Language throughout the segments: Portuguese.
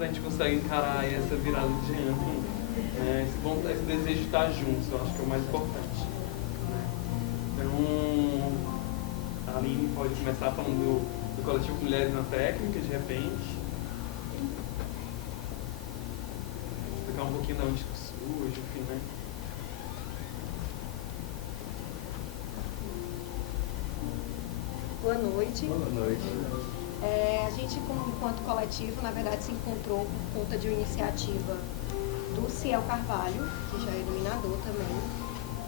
juntos a gente consegue encarar essa virada de ano. Esse desejo de estar juntos, eu acho que é o mais importante. Né? Então, a Aline pode começar falando do coletivo Mulheres na Técnica, de repente. Explicar um pouquinho de onde surge, enfim, né? Boa noite. Boa noite. A gente, enquanto coletivo, na verdade, se encontrou por conta de uma iniciativa do Ciel Carvalho, que já é iluminador também.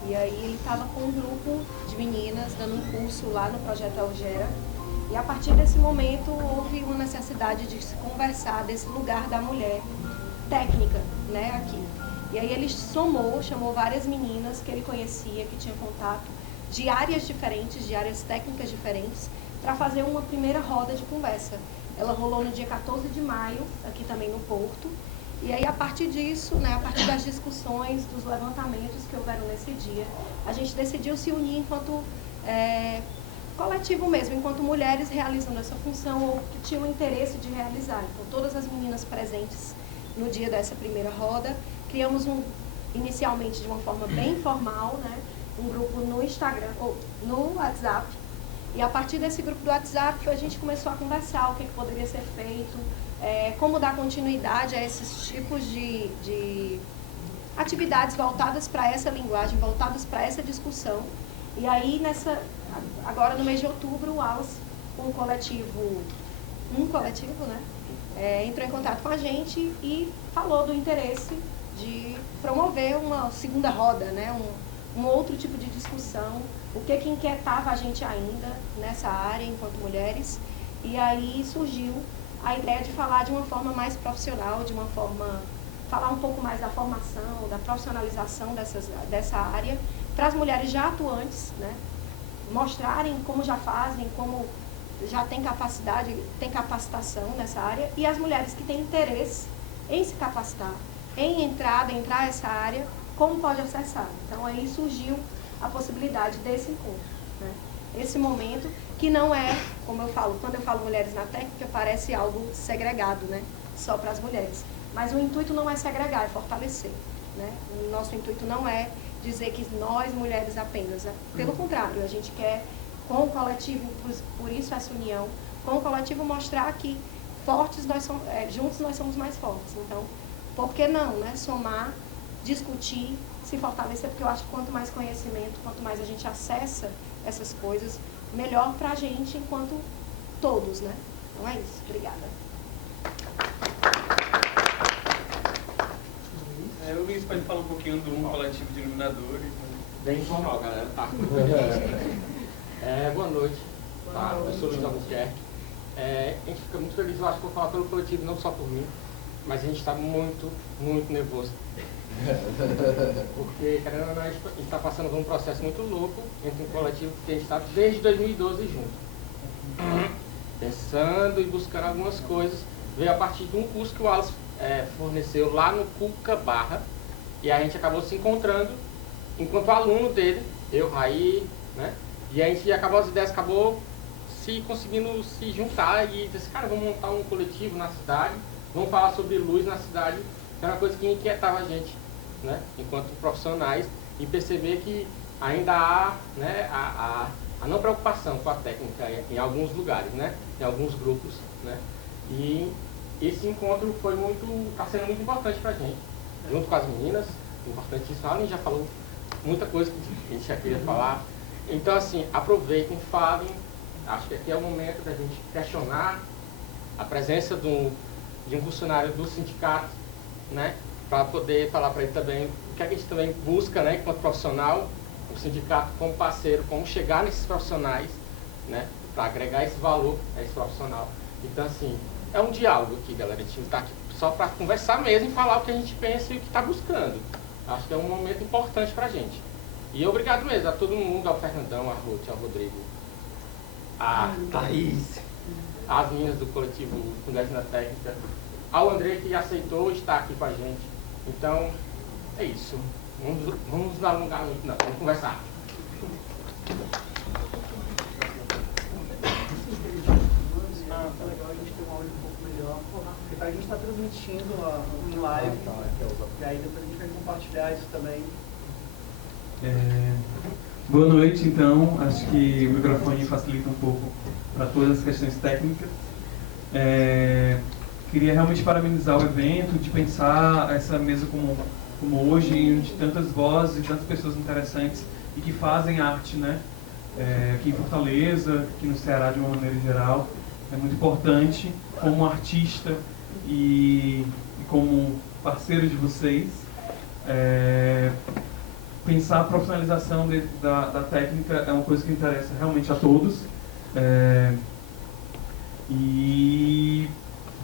E aí ele estava com um grupo de meninas dando um curso lá no Projeto Algera. E a partir desse momento houve uma necessidade de se conversar desse lugar da mulher técnica, né, aqui. E aí ele chamou várias meninas que ele conhecia, que tinham contato de áreas diferentes, de áreas técnicas diferentes, para fazer uma primeira roda de conversa. Ela rolou no dia 14 de maio, aqui também no Porto. E aí, a partir disso, né, a partir das discussões, dos levantamentos que houveram nesse dia, a gente decidiu se unir enquanto coletivo mesmo, enquanto mulheres realizando essa função ou que tinham interesse de realizar. Então, todas as meninas presentes no dia dessa primeira roda, criamos inicialmente de uma forma bem informal, né, um grupo no Instagram, ou no WhatsApp. E a partir desse grupo do WhatsApp, a gente começou a conversar o que poderia ser feito, como dar continuidade a esses tipos de atividades voltadas para essa linguagem, voltadas para essa discussão. E aí, agora no mês de outubro, o Wallace, com um coletivo, né, entrou em contato com a gente e falou do interesse de promover uma segunda roda, né, um outro tipo de discussão, o que inquietava a gente ainda nessa área enquanto mulheres. E aí surgiu a ideia de falar de uma forma mais profissional, falar um pouco mais da formação, da profissionalização dessa área, para as mulheres já atuantes, né, mostrarem como já fazem, como já têm capacidade, têm capacitação nessa área, e as mulheres que têm interesse em se capacitar, em entrar nessa área, como pode acessar. Então aí surgiu a possibilidade desse encontro, né? Esse momento que não é, como eu falo, quando eu falo mulheres na técnica, parece algo segregado, né? Só para as mulheres. Mas o intuito não é segregar, é fortalecer, né? O nosso intuito não é dizer que nós mulheres apenas, né? Pelo contrário, a gente quer, com o coletivo, por isso essa união, com o coletivo mostrar que fortes juntos nós somos mais fortes. Então, por que não, né? Somar, discutir, se fortalecer, porque eu acho que quanto mais conhecimento, quanto mais a gente acessa essas coisas, melhor pra gente enquanto todos, né? Então é isso. Obrigada. O Luiz pode falar um pouquinho do coletivo de iluminadores. Né? Bem informal, galera. Tá. Boa noite. Tá? Eu sou o Luiz Albuquerque. A gente fica muito feliz, eu acho que vou falar pelo coletivo, não só por mim, mas a gente está muito, muito nervoso. Porque, querendo ou não, a gente está passando por um processo muito louco entre um coletivo que a gente está desde 2012 junto. Pensando e buscando algumas coisas. Veio a partir de um curso que o Wallace forneceu lá no Cuca Barra. E a gente acabou se encontrando enquanto aluno dele, eu, Raí, né? E a gente as ideias acabou conseguindo se juntar e disse, cara, vamos montar um coletivo na cidade, vamos falar sobre luz na cidade, que era uma coisa que inquietava a gente, né, enquanto profissionais, e perceber que ainda há, né, a não preocupação com a técnica em alguns lugares, né, em alguns grupos, né, e esse encontro está sendo muito importante para a gente, junto com as meninas, importantíssimo. A Aline já falou muita coisa que a gente já queria falar, então assim, aproveitem, falem. Acho que aqui é o momento da gente questionar a presença de um funcionário do sindicato, né, para poder falar para ele também o que a gente também busca, né, enquanto profissional, o sindicato como parceiro, como chegar nesses profissionais, né, para agregar esse valor a esse profissional. Então, assim, é um diálogo aqui, galera. A gente não está aqui só para conversar mesmo e falar o que a gente pensa e o que está buscando. Acho que é um momento importante para a gente. E obrigado mesmo a todo mundo, ao Fernandão, a Ruth, ao Rodrigo, a Thaís, as meninas do coletivo Mulheres na Técnica, ao André que aceitou estar aqui com a gente. Então, é isso. Vamos nos alongar muito, não, vamos conversar. Tá legal a gente ter um áudio um pouco melhor. Porque a gente está transmitindo em live, e aí depois a gente vai compartilhar isso também. Boa noite, então. Acho que o microfone facilita um pouco para todas as questões técnicas. Queria realmente parabenizar o evento, de pensar essa mesa como hoje, de tantas vozes e tantas pessoas interessantes e que fazem arte, né? Aqui em Fortaleza, aqui no Ceará de uma maneira geral. É muito importante, como artista e como parceiro de vocês, pensar a profissionalização da técnica é uma coisa que interessa realmente a todos. E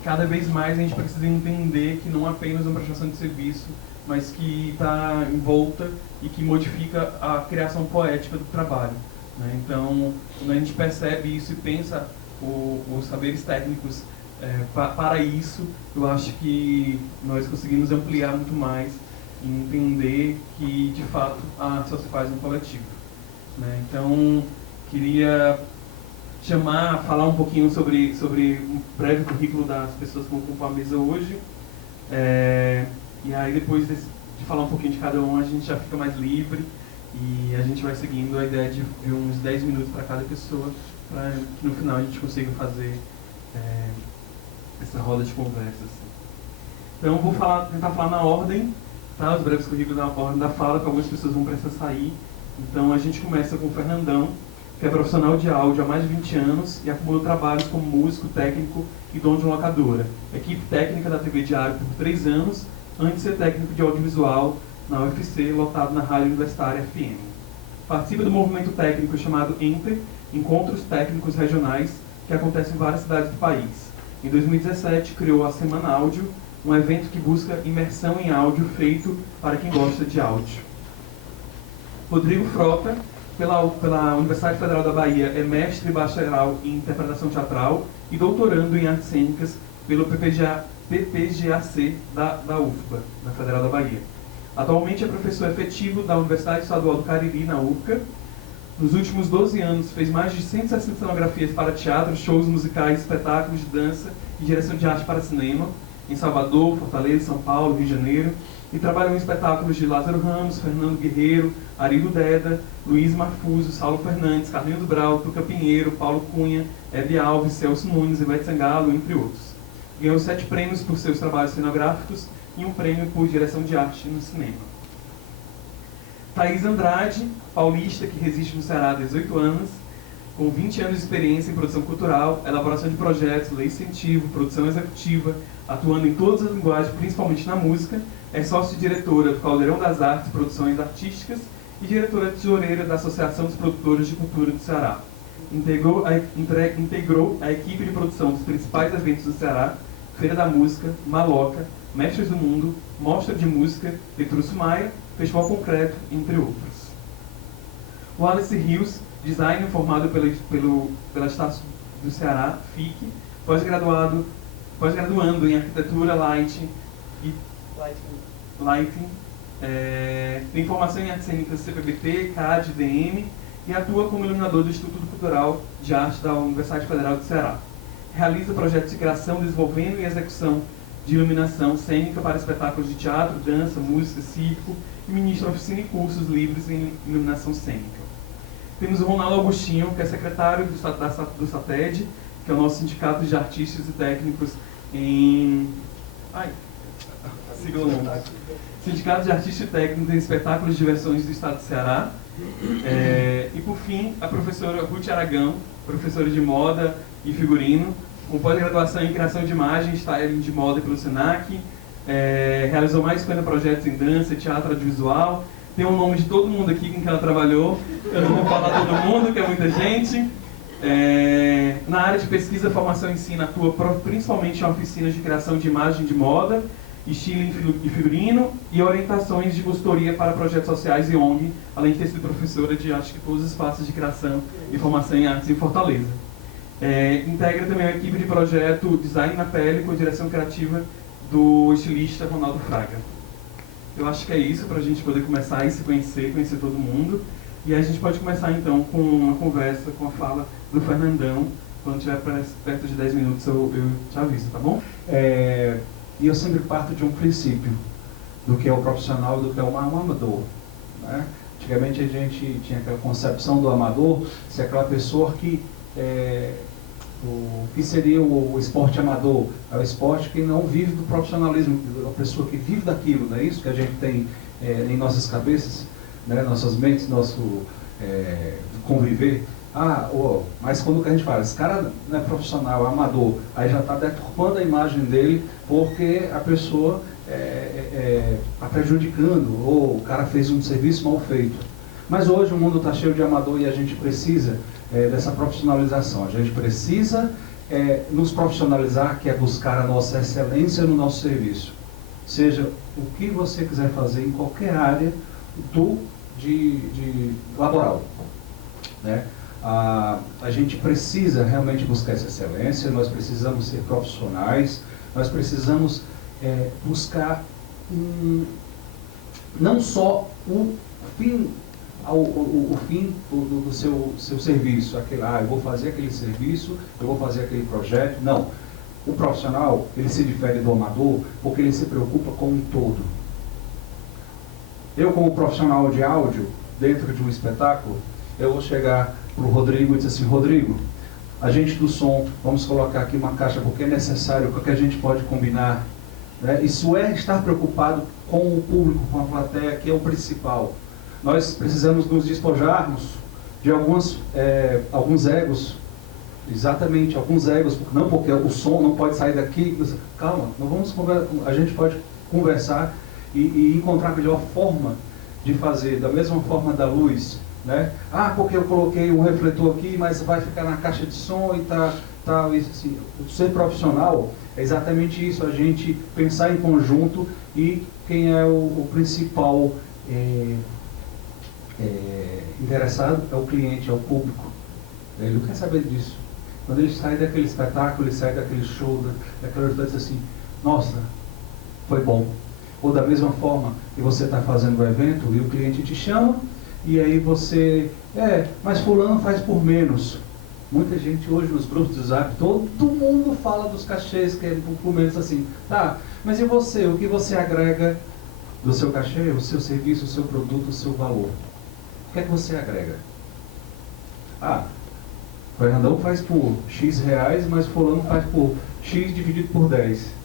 cada vez mais a gente precisa entender que não é apenas uma prestação de serviço, mas que está em volta e que modifica a criação poética do trabalho, né? Então, quando a gente percebe isso e pensa os saberes técnicos para isso, eu acho que nós conseguimos ampliar muito mais e entender que, de fato, a arte só se faz no coletivo, né? Então, queria falar um pouquinho sobre um breve currículo das pessoas que vão ocupar a mesa hoje. E aí, depois de falar um pouquinho de cada um, a gente já fica mais livre e a gente vai seguindo a ideia de uns 10 minutos para cada pessoa, para que no final a gente consiga fazer essa roda de conversa. Assim. Então, eu vou tentar falar na ordem, tá? Os breves currículos na ordem da fala, que algumas pessoas vão precisar sair. Então, a gente começa com o Fernandão, que é profissional de áudio há mais de 20 anos e acumulou trabalhos como músico, técnico e dono de uma locadora. Equipe técnica da TV Diário por 3 anos, antes de ser técnico de audiovisual na UFC, lotado na Rádio Universitária FM. Participa do movimento técnico chamado ENTER, Encontros Técnicos Regionais, que acontece em várias cidades do país. Em 2017, criou a Semana Áudio, um evento que busca imersão em áudio feito para quem gosta de áudio. Rodrigo Frota, pela Universidade Federal da Bahia, é mestre e bacharel em interpretação teatral e doutorando em artes cênicas pelo PPGAC da UFBA, da Federal da Bahia. Atualmente é professor efetivo da Universidade Estadual do Cariri, na UFCA. Nos últimos 12 anos, fez mais de 160 cenografias para teatro, shows musicais, espetáculos de dança e direção de arte para cinema, em Salvador, Fortaleza, São Paulo, Rio de Janeiro, e trabalhou em espetáculos de Lázaro Ramos, Fernando Guerreiro, Arido Deda, Luiz Marfuso, Saulo Fernandes, Carlinhos Brau, Tuca Pinheiro, Paulo Cunha, Hebe Alves, Celso Nunes, Ivete Sangalo, entre outros. Ganhou 7 prêmios por seus trabalhos cenográficos e um prêmio por direção de arte no cinema. Thaís Andrade, paulista que reside no Ceará há 18 anos, com 20 anos de experiência em produção cultural, elaboração de projetos, lei incentivo, produção executiva, atuando em todas as linguagens, principalmente na música, é sócio-diretora do Caldeirão das Artes Produções Artísticas e diretora tesoureira da Associação dos Produtores de Cultura do Ceará. Integrou a equipe de produção dos principais eventos do Ceará, Feira da Música, Maloca, Mestres do Mundo, Mostra de Música, Petrúcio Maia, Festival Concreto, entre outros. O Alice Rios, designer formado pela Estácio do Ceará, FIC, pós-graduando em Arquitetura Lighting, tem formação em artes cênicas CPBT, CAD, DM e atua como iluminador do Instituto Cultural de Arte da Universidade Federal do Ceará. Realiza projetos de criação, desenvolvendo e execução de iluminação cênica para espetáculos de teatro, dança, música, circo e ministra oficina e cursos livres em iluminação cênica. Temos o Ronaldo Augustinho, que é secretário do SATED, que é o nosso sindicato de artistas e técnicos em... Sindicato de Artistas e Técnicos em Espetáculos de Diversões do Estado do Ceará. E por fim, a professora Ruth Aragão, professora de moda e figurino, com pós-graduação em criação de imagem e styling de moda pelo SENAC, realizou mais de 50 projetos em dança, teatro audiovisual. Tem o nome de todo mundo aqui com quem ela trabalhou, eu não vou falar todo mundo, que é muita gente. Na área de pesquisa, formação e ensino, atua principalmente em oficinas de criação de imagem de moda, estilo e figurino e orientações de consultoria para projetos sociais e ONG, além de ter sido professora de acho que todos os espaços de criação e formação em artes em Fortaleza. Integra também a equipe de projeto Design na Pele, com direção criativa do estilista Ronaldo Fraga. Eu acho que é isso para a gente poder começar a se conhecer todo mundo. E a gente pode começar então com uma conversa, com a fala do Fernandão, quando tiver perto de 10 minutos eu te aviso, tá bom? E eu sempre parto de um princípio, do que é o profissional e do que é o amador, né? Antigamente a gente tinha aquela concepção do amador, se aquela pessoa que o que seria o esporte amador? É o esporte que não vive do profissionalismo, a pessoa que vive daquilo, não é isso que a gente tem em nossas cabeças, né? Nossas mentes, nosso conviver. Mas quando a gente fala, esse cara não é profissional, é amador, aí já está deturpando a imagem dele, porque a pessoa está prejudicando, ou o cara fez um serviço mal feito. Mas hoje o mundo está cheio de amador e a gente precisa dessa profissionalização. A gente precisa nos profissionalizar, que é buscar a nossa excelência no nosso serviço. Seja o que você quiser fazer em qualquer área de laboral, né? A gente precisa realmente buscar essa excelência, nós precisamos ser profissionais, nós precisamos buscar não só o fim do seu serviço, eu vou fazer aquele serviço, eu vou fazer aquele projeto. Não. O profissional, ele se difere do amador porque ele se preocupa com um todo. Eu, como profissional de áudio, dentro de um espetáculo, eu vou chegar para o Rodrigo e dizer assim: Rodrigo, a gente do som, vamos colocar aqui uma caixa porque é necessário, o que a gente pode combinar, né? Isso é estar preocupado com o público, com a plateia, que é o principal. Nós precisamos nos despojarmos de alguns egos, exatamente, alguns egos, não porque o som não pode sair daqui. Calma, a gente pode conversar e encontrar a melhor forma de fazer, da mesma forma da luz, né? Porque eu coloquei um refletor aqui, mas vai ficar na caixa de som e isso, assim. Ser profissional é exatamente isso, a gente pensar em conjunto, e quem é o principal interessado é o cliente, é o público. Ele não quer saber disso. Quando ele sai daquele espetáculo, ele sai daquele show, daquela coisa assim: nossa, foi bom. Ou da mesma forma que você está fazendo o evento e o cliente te chama, e aí você, mas fulano faz por menos. Muita gente hoje nos grupos do Zap, todo mundo fala dos cachês que é por menos, assim. Mas e você? O que você agrega do seu cachê, o seu serviço, o seu produto, o seu valor? O que é que você agrega? O Fernandão faz por X reais, mas fulano faz por X dividido por 10.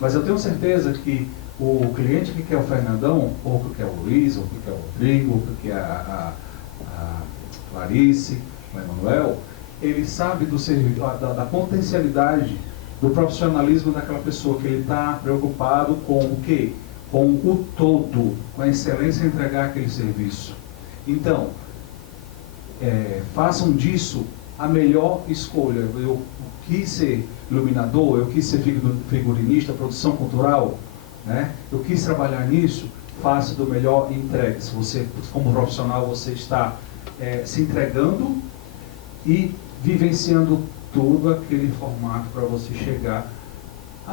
Mas eu tenho certeza que o cliente que quer o Fernandão, ou que quer o Luiz, ou que quer o Rodrigo, ou que quer a Clarice, o Emanuel, ele sabe do serviço, da potencialidade, do profissionalismo daquela pessoa, que ele está preocupado com o quê? Com o todo, com a excelência em entregar aquele serviço. Então, façam disso a melhor escolha. Eu quis ser iluminador, eu quis ser figurinista, produção cultural, né? Eu quis trabalhar nisso, faça do melhor e entregue. Se você, como profissional, você está se entregando e vivenciando todo aquele formato para você chegar.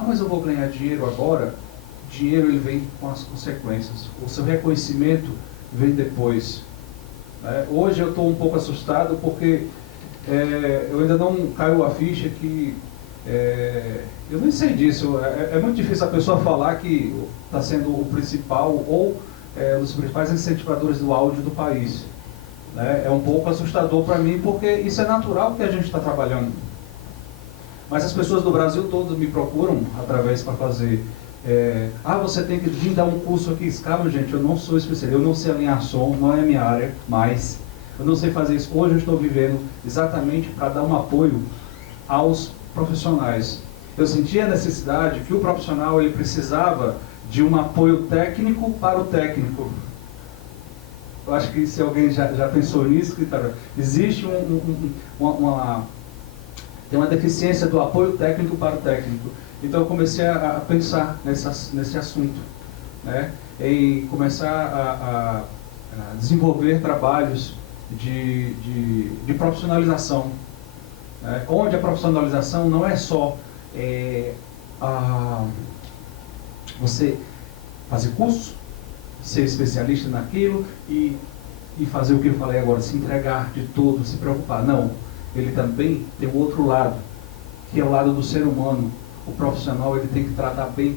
Mas eu vou ganhar dinheiro agora? Dinheiro, ele vem com as consequências. O seu reconhecimento vem depois. Hoje eu estou um pouco assustado porque eu ainda não caiu a ficha que eu nem sei disso. É muito difícil a pessoa falar que está sendo o principal ou um dos principais incentivadores do áudio do país. É um pouco assustador para mim, porque isso é natural que a gente está trabalhando. Mas as pessoas do Brasil todo me procuram através para fazer. Você tem que vir dar um curso aqui. Calma, gente, eu não sou especialista, eu não sei alinhar som, não é minha área, mas eu não sei fazer isso. Hoje eu estou vivendo exatamente para dar um apoio aos profissionais. Eu senti a necessidade que o profissional ele precisava de um apoio técnico para o técnico. Eu acho que se alguém já pensou nisso, existe tem uma deficiência do apoio técnico para o técnico. Então eu comecei a pensar nesse assunto, né? Em começar a desenvolver trabalhos de profissionalização, né? Onde a profissionalização não é só você fazer curso, ser especialista naquilo e fazer o que eu falei agora, se entregar de tudo, se preocupar. Não. ele também tem o outro lado, que é o lado do ser humano. O profissional, ele tem que tratar bem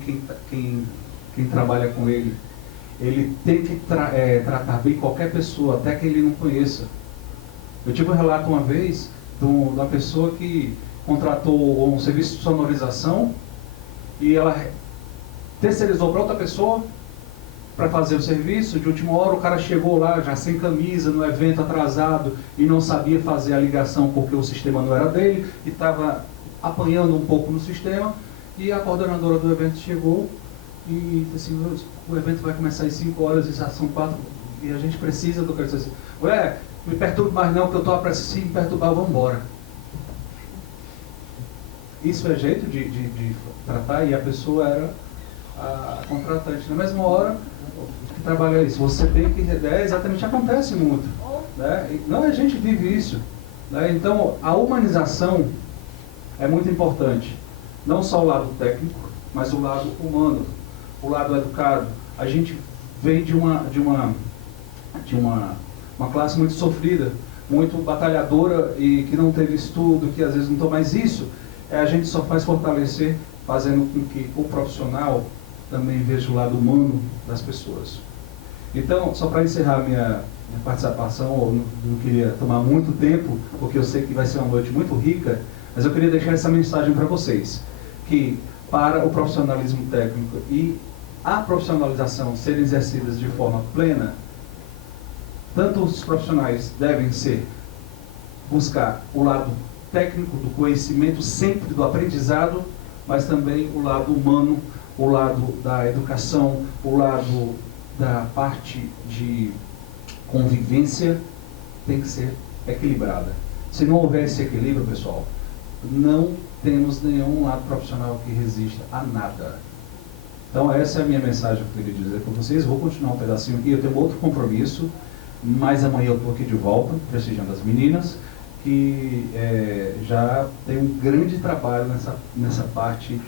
quem trabalha com ele. Ele tem que tratar bem qualquer pessoa, até que ele não conheça. Eu tive um relato uma vez de uma pessoa que contratou um serviço de sonorização e ela terceirizou para outra pessoa para fazer o serviço. De última hora o cara chegou lá já sem camisa, no evento atrasado, e não sabia fazer a ligação porque o sistema não era dele, e estava apanhando um pouco no sistema, e a coordenadora do evento chegou e disse assim: o evento vai começar às 5 horas e já são 4, e a gente precisa do cara. Assim, ué, me perturbe mais não, porque eu estou apressado. Se me perturbar, vamos embora. Isso é jeito de tratar, e a pessoa era a contratante. Na mesma hora que trabalha isso, você tem que... exatamente, acontece muito. Né? Não, a gente vive isso. Né? Então, a humanização é muito importante. Não só o lado técnico, mas o lado humano, o lado educado. A gente vem de uma classe muito sofrida, muito batalhadora, e que não teve estudo, que às vezes não toma mais isso. A gente só faz fortalecer, fazendo com que o profissional também veja o lado humano das pessoas. Então, só para encerrar minha participação, eu não queria tomar muito tempo, porque eu sei que vai ser uma noite muito rica, mas eu queria deixar essa mensagem para vocês, que para o profissionalismo técnico e a profissionalização serem exercidas de forma plena, tanto os profissionais devem buscar o lado técnico do conhecimento, sempre do aprendizado, mas também o lado humano, o lado da educação, o lado da parte de convivência tem que ser equilibrada. Se não houver esse equilíbrio, pessoal, não temos nenhum lado profissional que resista a nada. Então essa é a minha mensagem que eu queria dizer para vocês. Vou continuar um pedacinho aqui, eu tenho outro compromisso, mas amanhã eu estou aqui de volta, prestigiando as meninas, que já tem um grande trabalho nessa parte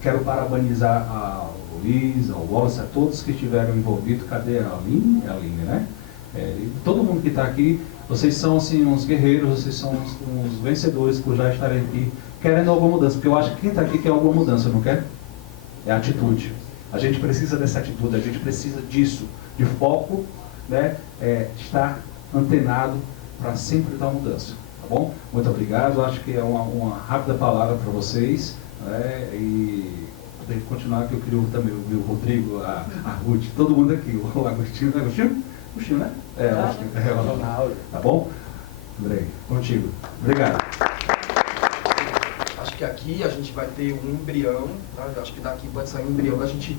quero parabenizar a Luiz, ao Wallace, a todos que estiveram envolvidos. Cadê a Aline? A Aline, né? Todo mundo que está aqui, vocês são assim, uns guerreiros, vocês são uns vencedores por já estarem aqui, querendo alguma mudança, porque eu acho que quem está aqui quer alguma mudança, não quer? É atitude. A gente precisa dessa atitude, a gente precisa disso, de foco, né? Estar antenado para sempre dar mudança, tá bom? Muito obrigado, acho que é uma rápida palavra para vocês, né? E eu tenho que continuar, que eu queria também ouvir o Rodrigo, a Ruth, todo mundo aqui, o Agostinho, né? Agostinho, né? Agostinho, tá bom? Andrei, contigo. Obrigado. Acho que aqui a gente vai ter um embrião, tá? Acho que daqui pode sair um embrião da gente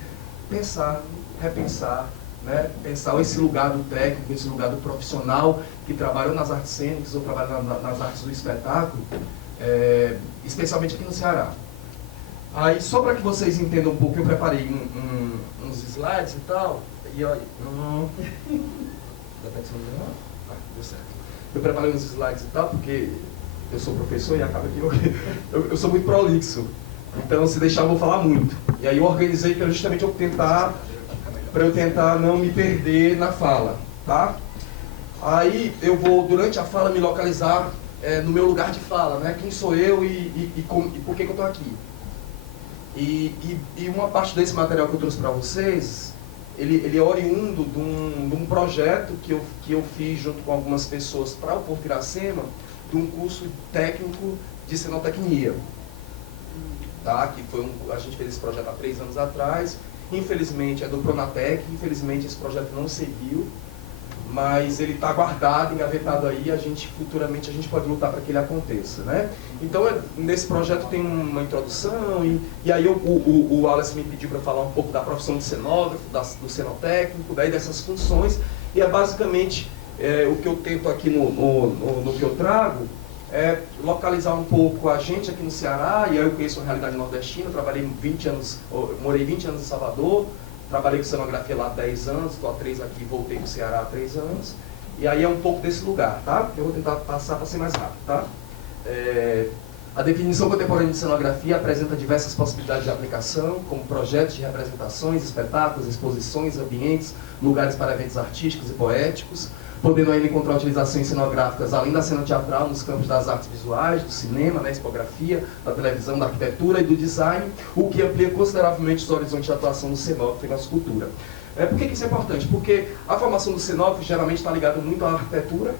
pensar, repensar, né? Pensar esse lugar do técnico, esse lugar do profissional que trabalhou nas artes cênicas ou trabalha nas artes do espetáculo, especialmente aqui no Ceará. Aí, só para que vocês entendam um pouco, eu preparei uns slides e tal, e olha, deu certo. Eu preparei uns slides e tal, porque eu sou professor e acaba que eu sou muito prolixo, então se deixar eu vou falar muito. E aí eu organizei para justamente para eu tentar não me perder na fala, tá? Aí eu vou, durante a fala, me localizar no meu lugar de fala, né? Quem sou eu e por que eu estou aqui. E uma parte desse material que eu trouxe para vocês, ele é oriundo de um projeto que eu fiz junto com algumas pessoas para o Porto Iracema, de um curso técnico de cenotecnia. Tá? A gente fez esse projeto há 3 anos atrás. Infelizmente é do Pronatec, infelizmente esse projeto não seguiu, mas ele está guardado, engavetado aí, futuramente a gente pode lutar para que ele aconteça, né? Então nesse projeto tem uma introdução, e aí o Wallace me pediu para falar um pouco da profissão de cenógrafo, do cenotécnico, daí dessas funções, e é basicamente o que eu tento aqui no que eu trago, localizar um pouco a gente aqui no Ceará, e aí eu conheço a realidade nordestina, morei 20 anos em Salvador, trabalhei com cenografia lá há 10 anos, estou há 3 aqui, voltei para o Ceará há 3 anos, e aí é um pouco desse lugar, tá? Eu vou tentar passar para ser mais rápido, tá? A definição contemporânea de cenografia apresenta diversas possibilidades de aplicação, como projetos de representações, espetáculos, exposições, ambientes, lugares para eventos artísticos e poéticos, podendo ainda encontrar utilizações cenográficas além da cena teatral nos campos das artes visuais, do cinema, né, tipografia, da televisão, da arquitetura e do design, o que amplia consideravelmente os horizontes de atuação do cenógrafo e na escultura. Por que isso é importante? Porque a formação do cenógrafo geralmente está ligada muito à arquitetura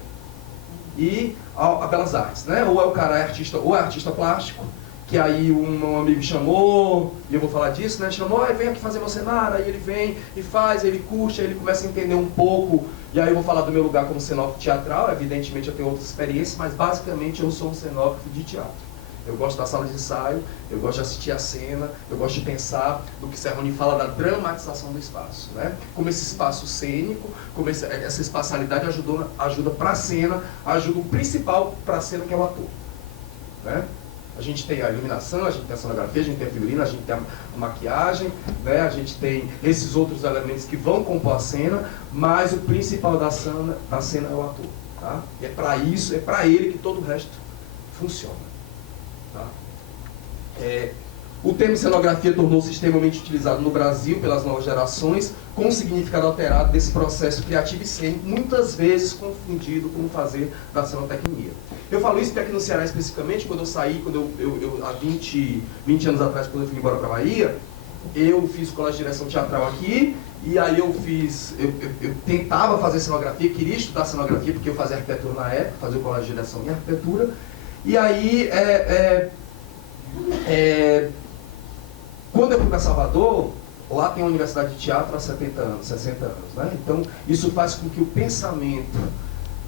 e a belas artes, né? Ou é o cara artista, ou é artista plástico, que aí um amigo chamou, e eu vou falar disso, né? Chamou, vem aqui fazer meu cenário, aí ele vem e faz, aí ele curte, aí ele começa a entender um pouco, e aí eu vou falar do meu lugar como cenógrafo teatral, evidentemente eu tenho outras experiências, mas basicamente eu sou um cenógrafo de teatro. Eu gosto da sala de ensaio, eu gosto de assistir a cena, eu gosto de pensar do que Serroni fala da dramatização do espaço, né? Como esse espaço cênico, como essa espacialidade ajuda para a cena, ajuda o principal para a cena, que é o ator, né? A gente tem a iluminação, a gente tem a cenografia, a gente tem a figurina, a gente tem a maquiagem, né? A gente tem esses outros elementos que vão compor a cena, mas o principal da cena é o ator, tá? E é para isso, é para ele que todo o resto funciona. Tá? O termo cenografia tornou-se extremamente utilizado no Brasil pelas novas gerações, com um significado alterado desse processo criativo e cênico, muitas vezes confundido com o fazer da cenotecnia. Eu falo isso porque aqui no Ceará especificamente, quando eu saí, há 20 anos atrás, quando eu fui embora para a Bahia, eu fiz o colégio de direção teatral aqui, e aí eu tentava fazer cenografia, queria estudar cenografia, porque eu fazia arquitetura na época, fazia o colégio de direção em arquitetura. E aí, quando eu fui para Salvador, lá tem uma universidade de teatro há 70 anos, 60 anos, né? Então, isso faz com que o pensamento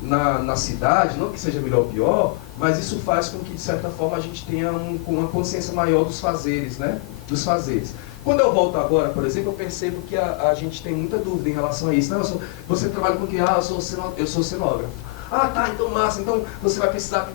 na cidade, não que seja melhor ou pior, mas isso faz com que, de certa forma, a gente tenha uma consciência maior dos fazeres, né? Dos fazeres. Quando eu volto agora, por exemplo, eu percebo que a gente tem muita dúvida em relação a isso. Não, você trabalha com o que? Eu sou cenógrafo. Ah, tá, então massa, então você vai precisar...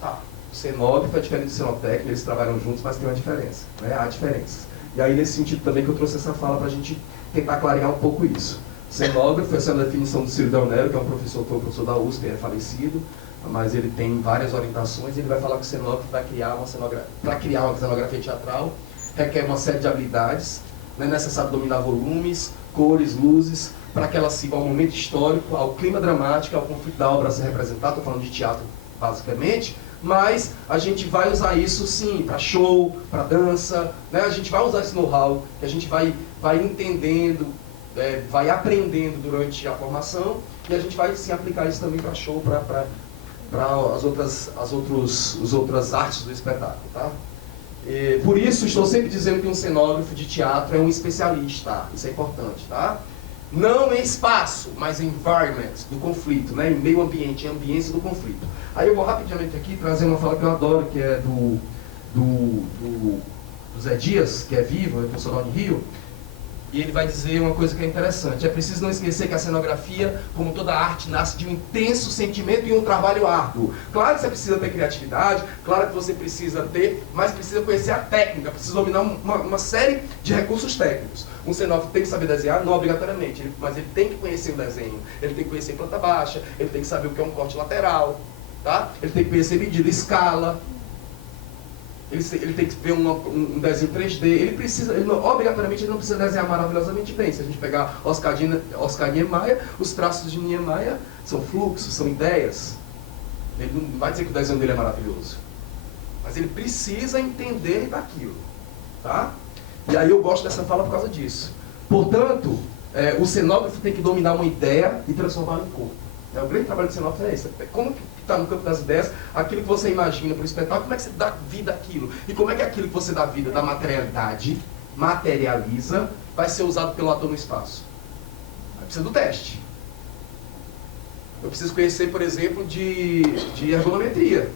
Tá, cenógrafo é diferente do cenotécnico, eles trabalham juntos, mas tem uma diferença, né? Há diferenças. E aí, nesse sentido também que eu trouxe essa fala para a gente tentar clarear um pouco isso. Cenógrafo, essa é a definição do Ciro Del Nero, que é um professor da USP, é falecido, mas ele tem várias orientações, e ele vai falar que o cenógrafo vai criar uma cenografia. Para criar uma cenografia teatral, requer uma série de habilidades, não é necessário dominar volumes, cores, luzes, para que ela sirva ao momento histórico, ao clima dramático, ao conflito da obra a ser representado. Estou falando de teatro, basicamente, mas a gente vai usar isso sim para show, para dança, né? A gente vai usar esse know-how, que a gente vai entendendo, vai aprendendo durante a formação, e a gente vai sim aplicar isso também para show, para as outras artes do espetáculo, tá? Por isso estou sempre dizendo que um cenógrafo de teatro é um especialista, isso é importante, tá? Não em espaço, mas em environment do conflito, né? Em meio ambiente, em ambiência do conflito. Aí eu vou rapidamente aqui trazer uma fala que eu adoro, que é do Zé Dias, que é vivo, é professor de Rio, e ele vai dizer uma coisa que é interessante. É preciso não esquecer que a cenografia, como toda arte, nasce de um intenso sentimento e um trabalho árduo. Claro que você precisa ter criatividade, claro que você precisa ter, mas precisa conhecer a técnica, precisa dominar uma série de recursos técnicos. Um cenógrafo tem que saber desenhar, não obrigatoriamente, mas ele tem que conhecer o desenho, ele tem que conhecer planta baixa, ele tem que saber o que é um corte lateral, tá? Ele tem que conhecer medida, escala. Ele tem que ver um desenho 3D, obrigatoriamente ele não precisa desenhar maravilhosamente bem. Se a gente pegar Oscar Niemeyer, os traços de Niemeyer são fluxos, são ideias. Ele não vai dizer que o desenho dele é maravilhoso, mas ele precisa entender daquilo, tá? E aí eu gosto dessa fala por causa disso. Portanto, o cenógrafo tem que dominar uma ideia e transformá-la em corpo. O grande trabalho do cenógrafo é esse. Como que está no campo das ideias, aquilo que você imagina para o espetáculo, como é que você dá vida àquilo? E como é que aquilo que você dá vida, da materialidade, materializa, vai ser usado pelo ator no espaço? Aí precisa do teste. Eu preciso conhecer, por exemplo, de ergonometria.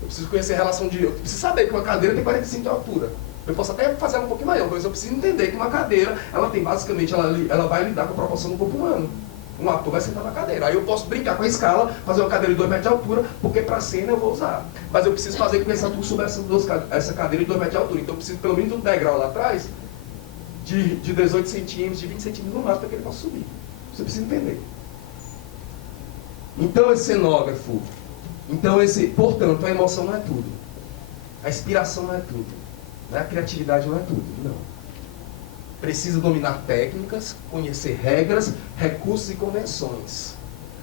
Eu preciso conhecer a relação de... Eu preciso saber que uma cadeira tem 45 de altura. Eu posso até fazer ela um pouquinho maior, mas eu preciso entender que uma cadeira, ela tem basicamente, ela vai lidar com a proporção do corpo humano. Um ator vai sentar na cadeira. Aí eu posso brincar com a escala, fazer uma cadeira de 2 metros de altura, porque para a cena eu vou usar. Mas eu preciso fazer com que esse ator suba essa cadeira de 2 metros de altura. Então eu preciso pelo menos de um degrau lá atrás, de 18 centímetros, de 20 centímetros no máximo, para que ele possa subir. Você precisa entender. Então esse cenógrafo, portanto, a emoção não é tudo. A inspiração não é tudo. A criatividade não é tudo, não. Precisa dominar técnicas, conhecer regras, recursos e convenções.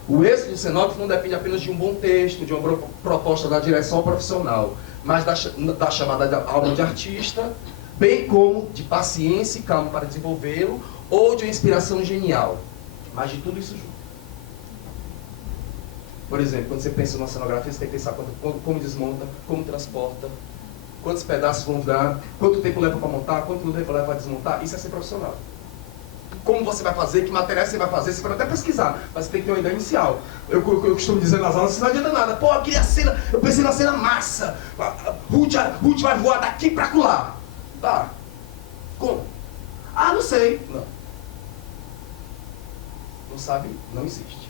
O êxito do cenógrafo não depende apenas de um bom texto, de uma proposta da direção profissional, mas da chamada alma de artista, bem como de paciência e calma para desenvolvê-lo, ou de uma inspiração genial. Mas de tudo isso junto. Por exemplo, quando você pensa numa cenografia, você tem que pensar como desmonta, como transporta, quantos pedaços vão dar, quanto tempo leva para montar, quanto tempo leva para desmontar. Isso é ser profissional. Como você vai fazer, que materiais você vai fazer, você pode até pesquisar, mas você tem que ter uma ideia inicial. Eu costumo dizer nas aulas, não adianta nada. Pô, eu queria cena, eu pensei na cena massa. Ruth vai voar daqui para acolá. Tá. Como? Ah, não sei. Não. Não sabe? Não existe.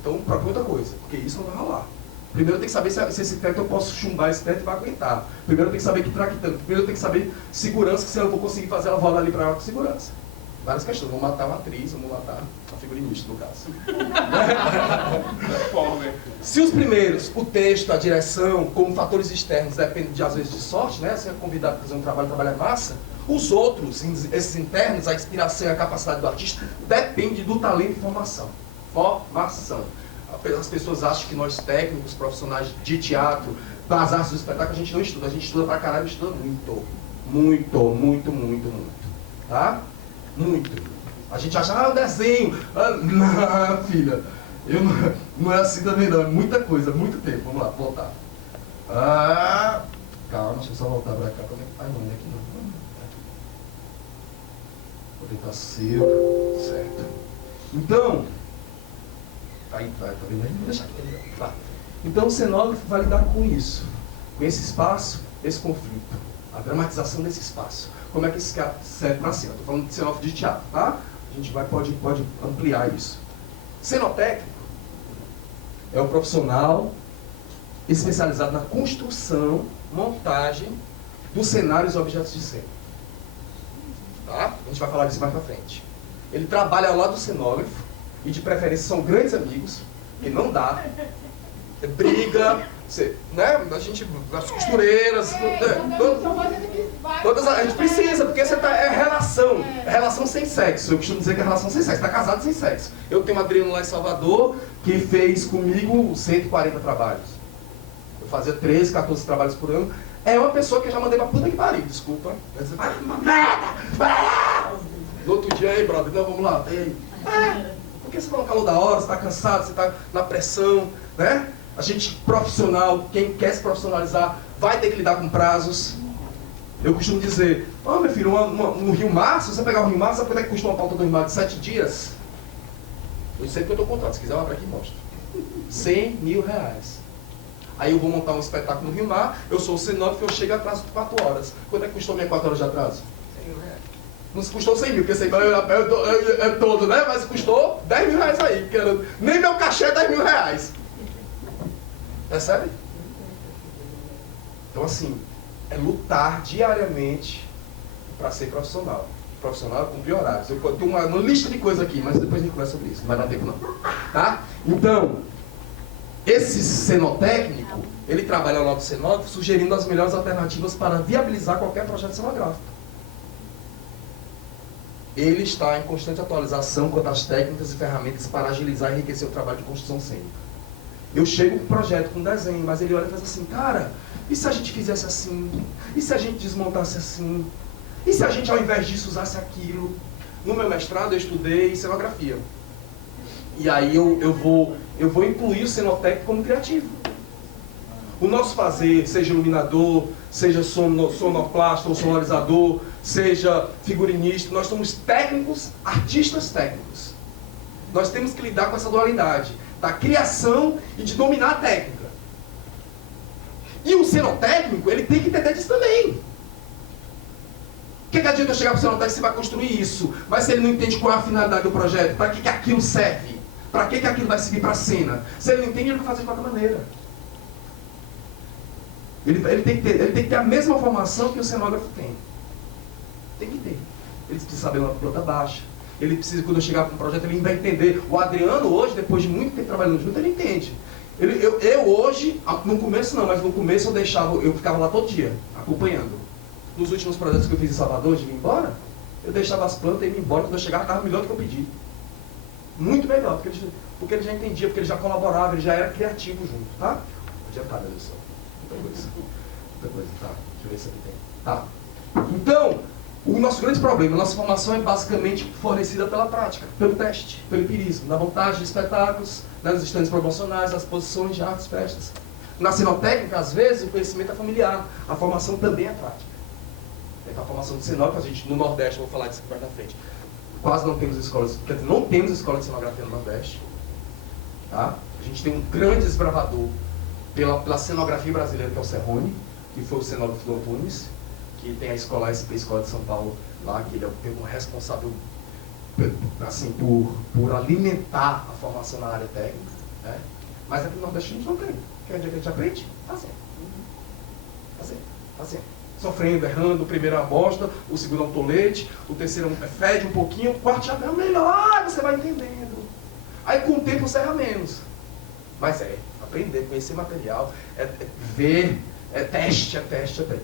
Então, procura outra coisa, porque isso não vai rolar. Primeiro eu tenho que saber se esse teto eu posso chumbar esse teto e vai aguentar. Primeiro eu tenho que saber que traquitando. Primeiro eu tenho que saber segurança, que se eu vou conseguir fazer ela voar ali para ela com segurança. Várias questões. Vamos matar uma atriz, vamos matar uma figurinista, no caso. Se os primeiros, o texto, a direção, como fatores externos, dependem às vezes de sorte, né? Você é convidado para fazer um trabalho massa. Os outros, esses internos, a inspiração e a capacidade do artista, depende do talento e formação. Formação. As pessoas acham que nós técnicos, profissionais de teatro, das artes do espetáculo, a gente não estuda. A gente estuda pra caralho, estuda muito. Muito. Tá? Muito. A gente acha, desenho. Não, filha. Não é assim também não. É muita coisa, muito tempo. Vamos lá, voltar. Calma, deixa eu só voltar pra cá. Como é que faz? Não, aqui não. Vou tentar ser certo. Então, aí vai, tá vendo aí? Vou deixar aqui. Tá. Então o cenógrafo vai lidar com isso. Com esse espaço, esse conflito. A dramatização desse espaço. Como é que esse cara serve para cena? Estou falando de cenógrafo de teatro, tá? A gente pode ampliar isso. Cenotécnico é um profissional especializado na construção, montagem dos cenários e objetos de cena. Tá? A gente vai falar disso mais pra frente. Ele trabalha ao lado do cenógrafo e de preferência são grandes amigos, que não dá. Briga, né? A gente, as costureiras, todas a gente precisa, porque você tá, é relação sem sexo. Eu costumo dizer que é relação sem sexo, tá casado sem sexo. Eu tenho um Adriano lá em Salvador que fez comigo 140 trabalhos. Eu fazia 13, 14 trabalhos por ano. É uma pessoa que eu já mandei pra puta que pariu, desculpa. No outro dia, aí, brother, então vamos lá. Porque você tá no calor da hora, você tá cansado, você tá na pressão, né? A gente profissional, quem quer se profissionalizar, vai ter que lidar com prazos. Eu costumo dizer, meu filho, no Rio Mar, se você pegar o Rio Mar, sabe quanto é que custa uma pauta do Rio Mar de 7 dias? Eu sei que eu estou contrato, se quiser eu abro aqui e mostro. R$100.000. Aí eu vou montar um espetáculo no Rio Mar, eu sou o cenógrafo e eu chego atraso de 4 horas. Quanto é que custou minha 4 horas de atraso? R$100.000. Não custou 100 mil, porque 100 mil é todo, né? Mas custou R$10.000 aí, porque nem meu cachê é R$10.000. Percebe? Então assim, é lutar diariamente para ser profissional. Profissional é cumprir horários. Eu tenho uma lista de coisas aqui, mas depois a gente conversa sobre isso. Não vai dar tempo não. Tá? Então, esse cenotécnico, ele trabalha ao lado do cenógrafo, sugerindo as melhores alternativas para viabilizar qualquer projeto cenográfico. Ele está em constante atualização quanto às técnicas e ferramentas para agilizar e enriquecer o trabalho de construção cênica. Eu chego com um projeto, com um desenho, mas ele olha e faz assim, cara, e se a gente fizesse assim? E se a gente desmontasse assim? E se a gente, ao invés disso, usasse aquilo? No meu mestrado, eu estudei cenografia. E aí eu vou incluir o cenotécnico como criativo. O nosso fazer, seja iluminador, seja sonoplasta ou sonorizador, seja figurinista, nós somos técnicos, artistas técnicos. Nós temos que lidar com essa dualidade da criação e de dominar a técnica. E o cenotécnico, ele tem que entender disso também. O que adianta eu chegar para o cenotécnico, você vai construir isso, mas se ele não entende qual é a finalidade do projeto, para que aquilo serve, para que aquilo vai servir para a cena, se ele não entende, ele vai fazer de qualquer maneira. Ele tem que ter a mesma formação que o cenógrafo tem. Tem que ter. Ele precisa saber uma planta baixa. Ele precisa, quando eu chegar com um projeto, ele vai entender. O Adriano hoje, depois de muito tempo trabalhando junto, ele entende. Eu hoje, no começo não, mas no começo eu ficava lá todo dia, acompanhando. Nos últimos projetos que eu fiz em Salvador, de vir embora, eu deixava as plantas e ia embora, quando eu chegava estava melhor do que eu pedi. Muito melhor, porque ele já entendia, porque ele já colaborava, ele já era criativo junto, tá? Não adiantar, meu Deus do céu. Outra coisa, tá? Deixa eu ver se aqui tem. Tá. Então, o nosso grande problema, a nossa formação é basicamente fornecida pela prática, pelo teste, pelo empirismo, na montagem de espetáculos, nas estandes promocionais, nas posições de artes festas. Na cenotécnica, às vezes, o conhecimento é familiar, a formação também é prática. Então, a formação de cenógrafo, a gente, no Nordeste, eu vou falar disso aqui mais na frente, quase não temos escolas, quer dizer, não temos escola de cenografia no Nordeste. Tá? A gente tem um grande desbravador pela cenografia brasileira, que é o Serrone, que foi o cenógrafo do Antunes, que tem a escola SP, Escola de São Paulo, lá, que ele é o responsável assim, por alimentar a formação na área técnica. Né? Mas aqui no Nordeste a gente não tem. Quer dizer que a gente aprende? Fazendo. Sofrendo, errando, o primeiro é uma bosta, o segundo é um tolete, o terceiro fede um pouquinho, o quarto já é melhor, você vai entendendo. Aí com o tempo você erra menos. Mas aprender, conhecer material, ver, teste.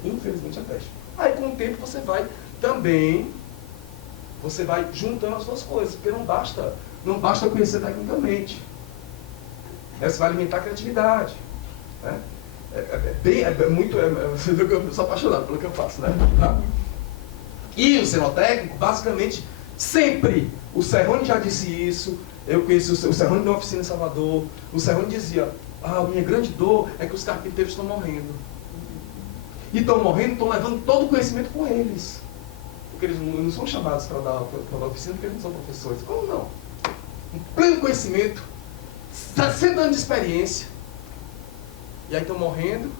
Infelizmente é teste. Aí com o tempo você vai juntando as duas coisas, porque não basta conhecer tecnicamente. Você vai alimentar a criatividade. Né? Eu sou apaixonado pelo que eu faço, né? Tá? E o cenotécnico, basicamente, sempre, o Serrone já disse isso, eu conheci o Serrone da oficina em Salvador, o Serrone dizia, a minha grande dor é que os carpinteiros estão morrendo. E estão morrendo, estão levando todo o conhecimento com eles. Porque eles não são chamados para dar oficina, porque eles não são professores. Como não? Um pleno conhecimento, 60 anos de experiência. E aí estão morrendo.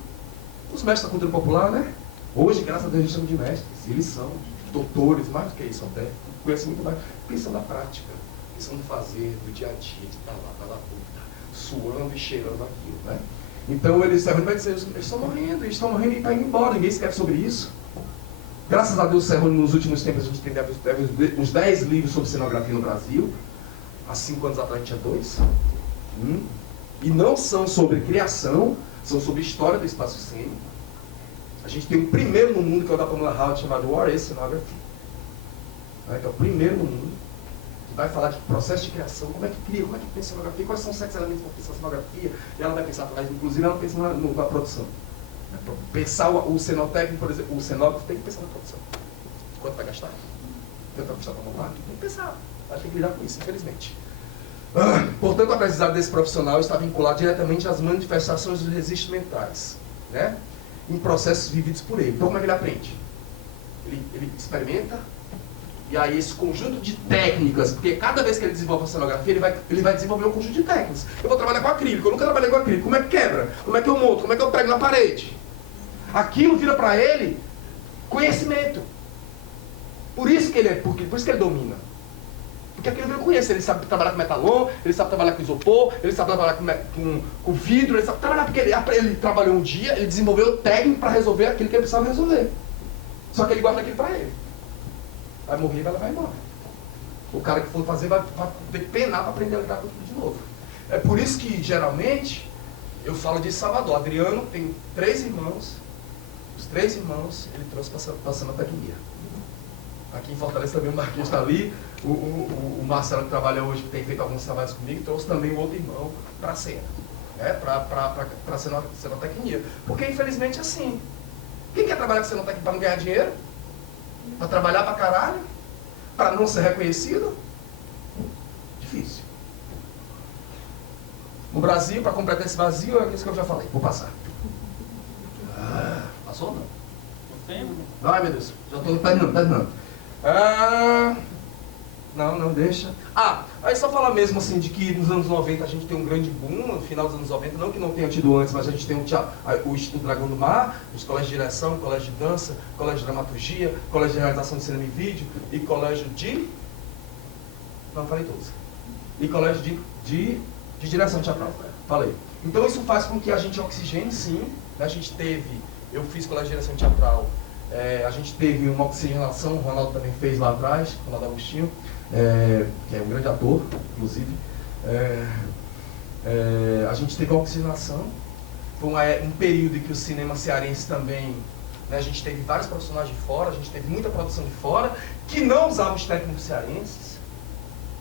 Os mestres da cultura popular, né? Hoje, graças a Deus, a gente chama de mestres. Eles são doutores, mais do que isso até. Conhecem muito mais. Pensam na prática, pensam no fazer, do dia a dia, de estar lá, na luta, suando e cheirando aquilo, né? Então, vai dizer, eles estão morrendo e está indo embora. Ninguém escreve sobre isso. Graças a Deus, Serrone, nos últimos tempos, a gente teve uns 10 livros sobre cenografia no Brasil. Há 5 anos atrás a gente tinha 2. E não são sobre criação, são sobre história do espaço cênico. A gente tem o primeiro no mundo, que é o da Pamela Howard, chamado What is Cenography? Que é o primeiro no mundo, que vai falar de processo de criação, como é que cria, como é que pensa cenografia, quais são os 7 elementos para pensar a cenografia, e ela vai pensar, inclusive ela pensa na produção. Pensar o cenotécnico, por exemplo, o cenógrafo tem que pensar na produção. Quanto vai gastar? Quanto vai custar para montar? Tem que pensar, vai ter que lidar com isso, infelizmente. Portanto, a aprendizagem desse profissional está vinculada diretamente às manifestações dos registros mentais, né? Em processos vividos por ele. Então, como é que ele aprende? Ele experimenta, e aí esse conjunto de técnicas, porque cada vez que ele desenvolve a cenografia, ele vai desenvolver um conjunto de técnicas. Eu vou trabalhar com acrílico, eu nunca trabalhei com acrílico. Como é que quebra? Como é que eu monto? Como é que eu prego na parede? Aquilo vira para ele conhecimento. Por isso que ele domina. Porque aquilo ele conhece, ele sabe trabalhar com metalon, ele sabe trabalhar com isopor, ele sabe trabalhar com vidro, ele sabe trabalhar, porque ele trabalhou um dia, ele desenvolveu técnica para resolver aquilo que ele precisava resolver. Só que ele guarda aquilo para ele. Vai morrer e vai levar embora. O cara que for fazer vai ter que penar para aprender a lidar com tudo de novo. É por isso que, geralmente, eu falo de Salvador. Adriano tem 3 irmãos, os 3 irmãos ele trouxe para a cenotecnia. Aqui em Fortaleza também o Marquinhos está ali, o Marcelo que trabalha hoje, que tem feito alguns trabalhos comigo, trouxe também o outro irmão para a cena, né? Para a cenotecnia. Porque infelizmente é assim. Quem quer trabalhar com cenotecnia para não ganhar dinheiro? Para trabalhar para caralho? Para não ser reconhecido? Difícil. No Brasil, para completar esse vazio, é isso que eu já falei. Vou passar. Passou ou não? Ai meu Deus, já estou terminando. Não, deixa. Aí só falar mesmo assim de que nos anos 90 a gente tem um grande boom, no final dos anos 90, não que não tenha tido antes, mas a gente tem o Instituto Dragão do Mar, os colégios de direção, colégio de dança, colégio de dramaturgia, colégio de realização de cinema e vídeo, e colégio de... Não, falei todos. E colégio de direção teatral. Falei. Então isso faz com que a gente oxigene, sim. Eu fiz colégio de direção teatral. A gente teve uma oxigenação, o Ronaldo também fez lá atrás, o Ronaldo Agostinho, que é um grande ator, inclusive. A gente teve uma oxigenação. Foi um período em que o cinema cearense também né? A gente teve vários profissionais de fora, a gente teve muita produção de fora, que não usavam os técnicos cearenses,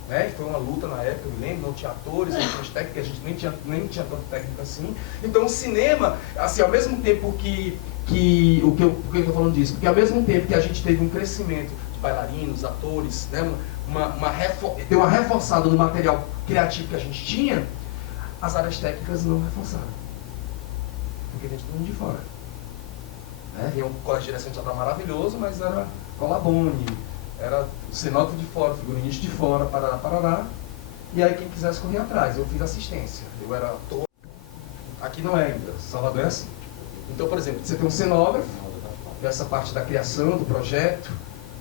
né? E foi uma luta na época, eu me lembro, não tinha atores, não tinha as técnicas, a gente nem tinha tanta técnica assim. Então o cinema, assim, ao mesmo tempo por que eu estou falando disso? Porque ao mesmo tempo que a gente teve um crescimento de bailarinos, atores, né? Deu uma reforçada no material criativo que a gente tinha, as áreas técnicas não reforçaram. Porque a gente está de fora. Né? E um colégio de direção de teatro maravilhoso, mas era Colabone, era cenógrafo de fora, figurinista de fora, parará. E aí quem quisesse correr atrás. Eu fiz assistência, eu era ator. Aqui não é ainda, Salvador é assim. Então, por exemplo, você tem um cenógrafo, essa parte da criação, do projeto,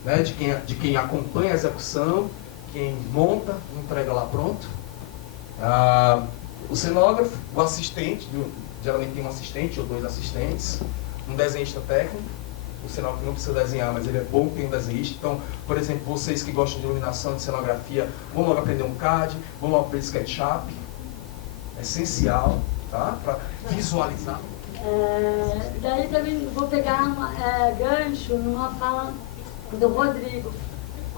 né, de quem acompanha a execução, quem monta, entrega lá pronto. O cenógrafo, o assistente, geralmente tem um assistente ou 2 assistentes, um desenhista técnico. O cenógrafo não precisa desenhar, mas ele é bom que tem um desenhista. Então, por exemplo, vocês que gostam de iluminação, de cenografia, vão logo aprender um CAD, vão logo aprender SketchUp. É essencial, tá? Para visualizar. Daí também vou pegar gancho numa fala do Rodrigo,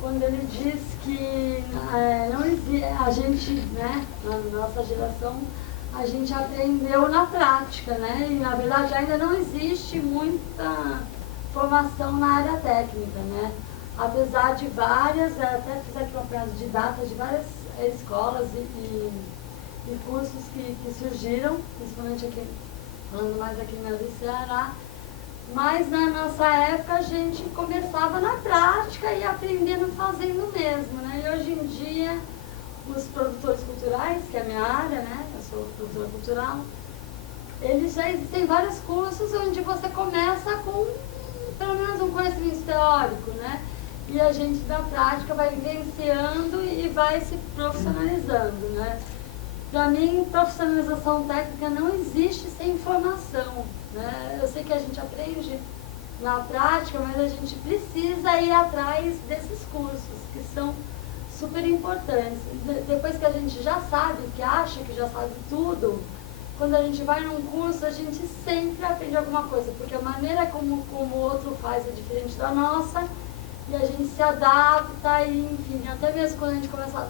quando ele diz que não existe, a gente, né, na nossa geração, a gente aprendeu na prática, né? E na verdade ainda não existe muita formação na área técnica, né? Apesar de várias, até fiz aqui uma peça de data de várias escolas e cursos que surgiram, principalmente aqui, falando mais aqui no Ceará. Mas na nossa época a gente começava na prática e aprendendo fazendo mesmo, né? E hoje em dia os produtores culturais, que é a minha área, né? Eu sou produtora cultural, eles já existem vários cursos onde você começa com pelo menos um conhecimento teórico, né? E a gente na prática vai vivenciando e vai se profissionalizando, né? Para mim, profissionalização técnica não existe sem formação, né? Eu sei que a gente aprende na prática, mas a gente precisa ir atrás desses cursos, que são super importantes. Depois que a gente já sabe, que acha que já sabe tudo, quando a gente vai num curso, a gente sempre aprende alguma coisa, porque a maneira como o outro faz é diferente da nossa, e a gente se adapta, e enfim, até mesmo quando a gente começa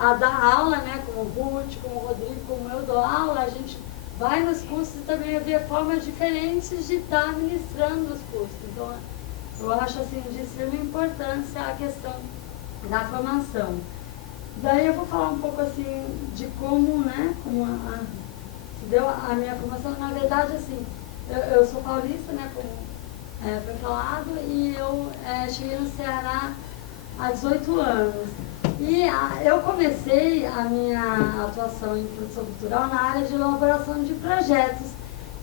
a dar aula, né, como o Ruth, como o Rodrigo, como eu dou aula, a gente vai nos cursos e também vê formas diferentes de estar ministrando os cursos. Então, eu acho assim de extrema importância a questão da formação. Daí eu vou falar um pouco assim de como, né, como se deu a minha formação. Na verdade, assim, eu sou paulista, né, como foi falado, e eu cheguei no Ceará há 18 anos. E eu comecei a minha atuação em produção cultural na área de elaboração de projetos.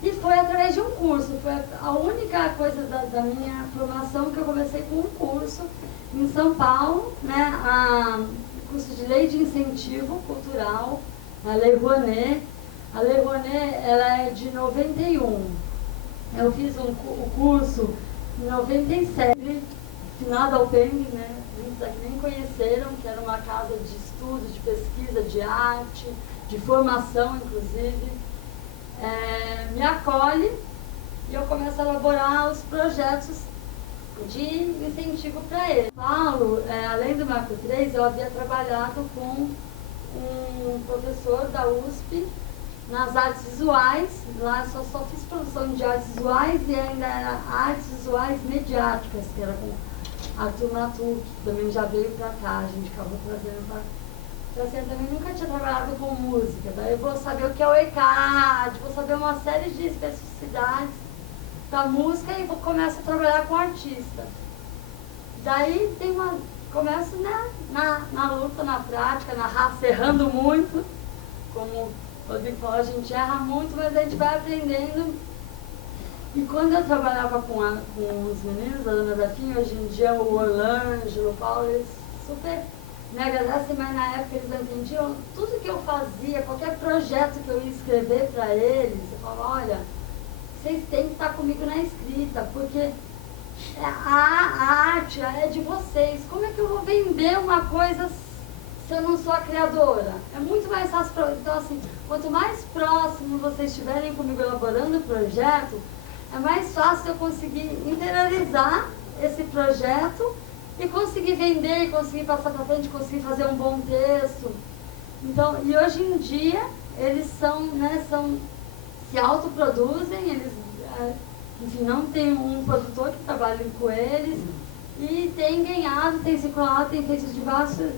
E foi através de um curso, foi a única coisa da minha formação que eu comecei com um curso em São Paulo, né, curso de Lei de Incentivo Cultural, a Lei Rouanet. A Lei Rouanet, ela é de 91. Eu fiz o curso em 97, finado ao PEN, né? Muitos aqui nem conheceram, que era uma casa de estudo, de pesquisa, de arte, de formação, inclusive. Me acolhe e eu começo a elaborar os projetos de incentivo para ele. Paulo, além do Marco 3, eu havia trabalhado com um professor da USP nas artes visuais. Lá só fiz produção de artes visuais e ainda era artes visuais mediáticas, que era com Arthur Natu, que também já veio para cá, a gente acabou trazendo para. Então assim, eu também nunca tinha trabalhado com música, daí eu vou saber o que é o ECAD, vou saber uma série de especificidades da música e começo a trabalhar com artista. Daí começo, né, na luta, na prática, na raça, errando muito, como o Rodrigo falou, a gente erra muito, mas a gente vai aprendendo. E quando eu trabalhava com os meninos, a Ana Dafinha, hoje em dia o Orlando, o Paulo, eles super me agradecem, mas na época eles não entendiam tudo que eu fazia, qualquer projeto que eu ia escrever para eles, eu falava, olha, vocês têm que estar comigo na escrita, porque a arte é de vocês. Como é que eu vou vender uma coisa se eu não sou a criadora? É muito mais fácil. Então, assim, quanto mais próximo vocês estiverem comigo elaborando o projeto, é mais fácil eu conseguir interiorizar esse projeto e conseguir vender, conseguir passar para frente, conseguir fazer um bom texto. Então, e hoje em dia, eles se autoproduzem, eles, enfim, não tem um produtor que trabalhe com eles, e tem ganhado, tem circulado, tem feito diversos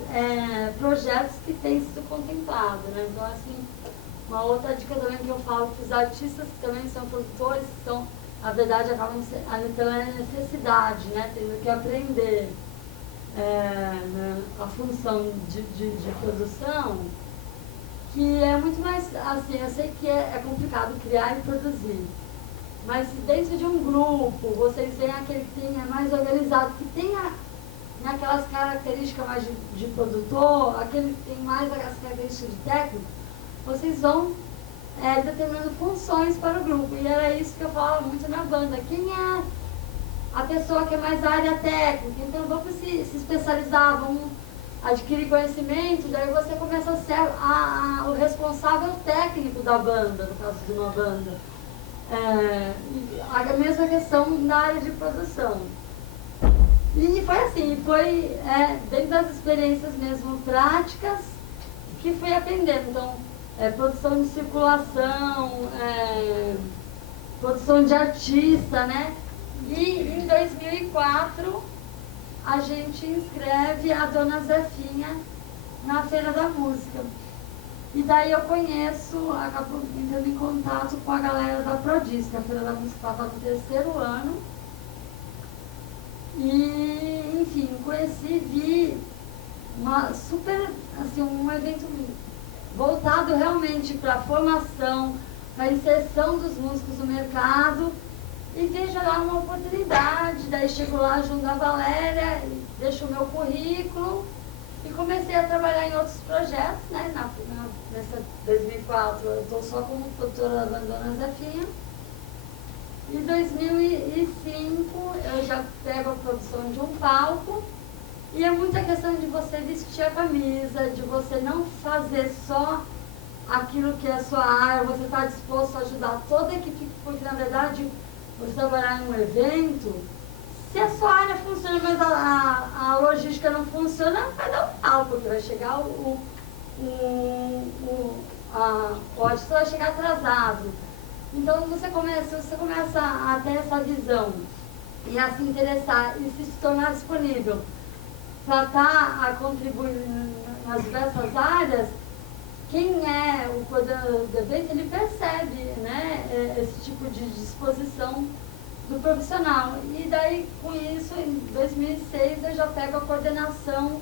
projetos que têm sido contemplados, né? Então, assim, uma outra dica também que eu falo para os artistas que também são produtores, que são, na verdade, acabam tendo a necessidade, né? Tendo que aprender a função de produção, que é muito mais, assim, eu sei que é complicado criar e produzir, mas dentro de um grupo, vocês veem aquele que é mais organizado, que tem aquelas características mais de produtor, aquele que tem mais as características de técnico, vocês vão determinando funções para o grupo. E era isso que eu falava muito na banda. Quem é a pessoa que é mais da área técnica? Então vamos se especializar, vamos adquirir conhecimento, daí você começa a ser o responsável técnico da banda, no caso de uma banda. A mesma questão na área de produção. E foi assim, dentro das experiências mesmo práticas que fui aprendendo. Então, produção de circulação, produção de artista, né? E em 2004 a gente inscreve a Dona Zefinha na Feira da Música. E daí eu acabo entrando em contato com a galera da Prodisc. A Feira da Música estava no 3º ano. E, enfim, vi um evento voltado realmente para a formação, para a inserção dos músicos no mercado, e vejo lá uma oportunidade. Daí chego lá junto da Valéria, deixo o meu currículo e comecei a trabalhar em outros projetos, né? Nessa 2004 eu estou só como produtora da Dona Zefinha. Em 2005 eu já pego a produção de um palco. E é muita questão de você vestir a camisa, de você não fazer só aquilo que é a sua área, você está disposto a ajudar toda a equipe, porque na verdade você trabalhar em um evento, se a sua área funciona, mas a logística não funciona, vai dar um pau, porque vai chegar o auditor vai chegar atrasado. Então você começa a ter essa visão e a se interessar e se tornar disponível para estar a contribuir nas diversas áreas, quem é o coordenador do evento, ele percebe, né, esse tipo de disposição do profissional. E daí, com isso, em 2006, eu já pego a coordenação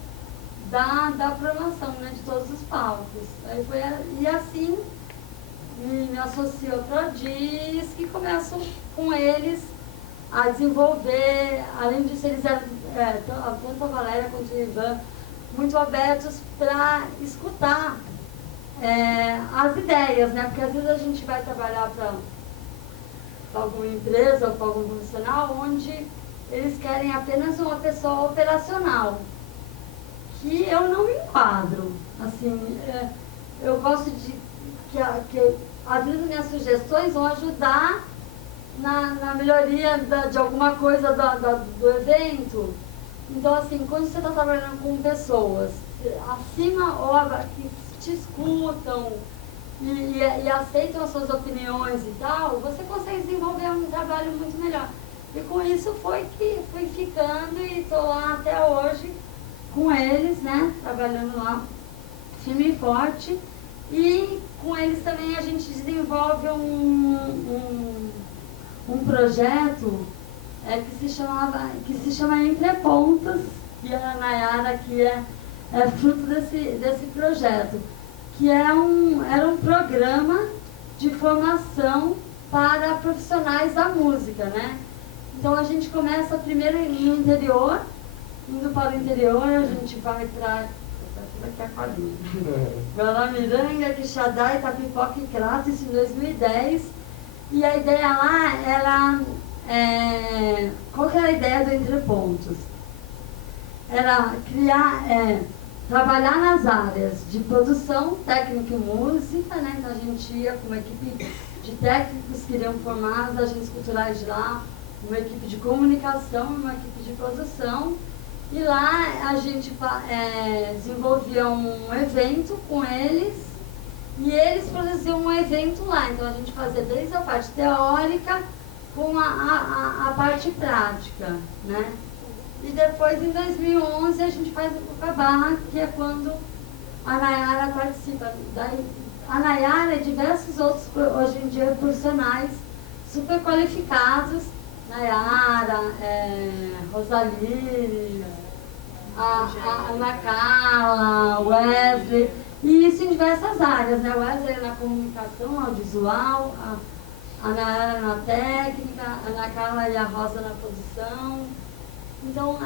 da programação, né, de todos os palcos. E assim, me associo ao Prodisc e começo com eles a desenvolver. Além disso, eles eram, tanto a Valéria quanto o Ivan, muito abertos para escutar as ideias, né? Porque às vezes a gente vai trabalhar para alguma empresa ou para algum profissional onde eles querem apenas uma pessoa operacional, que eu não me enquadro. Assim, eu gosto de que às vezes minhas sugestões vão ajudar na melhoria de alguma coisa do evento. Então, assim, quando você está trabalhando com pessoas acima ou abaixo, que te escutam e aceitam as suas opiniões e tal, você consegue desenvolver um trabalho muito melhor. E com isso foi que fui ficando e estou lá até hoje com eles, né, trabalhando lá firme e forte. E com eles também a gente desenvolve um projeto que se chama Entre Pontas, e a Nayara que é fruto desse projeto, que era um programa de formação para profissionais da música, né? Então a gente começa primeiro no interior, indo para o interior, a gente vai para Guaramiranga, Quixadá, Itapipoca e Crato, isso em 2010. E a ideia lá era... qual que era a ideia do Entre Pontos? Era criar trabalhar nas áreas de produção, técnica e música, né? Então a gente ia com uma equipe de técnicos que iriam formar as agentes culturais de lá, uma equipe de comunicação, uma equipe de produção. E lá a gente desenvolvia um evento com eles e eles produziam um evento lá. Então a gente fazia desde a parte teórica com a parte prática, né? E depois, em 2011, a gente faz o Cucabá, que é quando a Nayara participa. A Nayara e diversos outros, hoje em dia, profissionais super qualificados. Nayara, Rosalie, a Ana Carla, Wesley, e isso em diversas áreas, né? O Wesley na comunicação, audiovisual, a Nayara na técnica, a Ana Carla e a Rosa na produção. Então,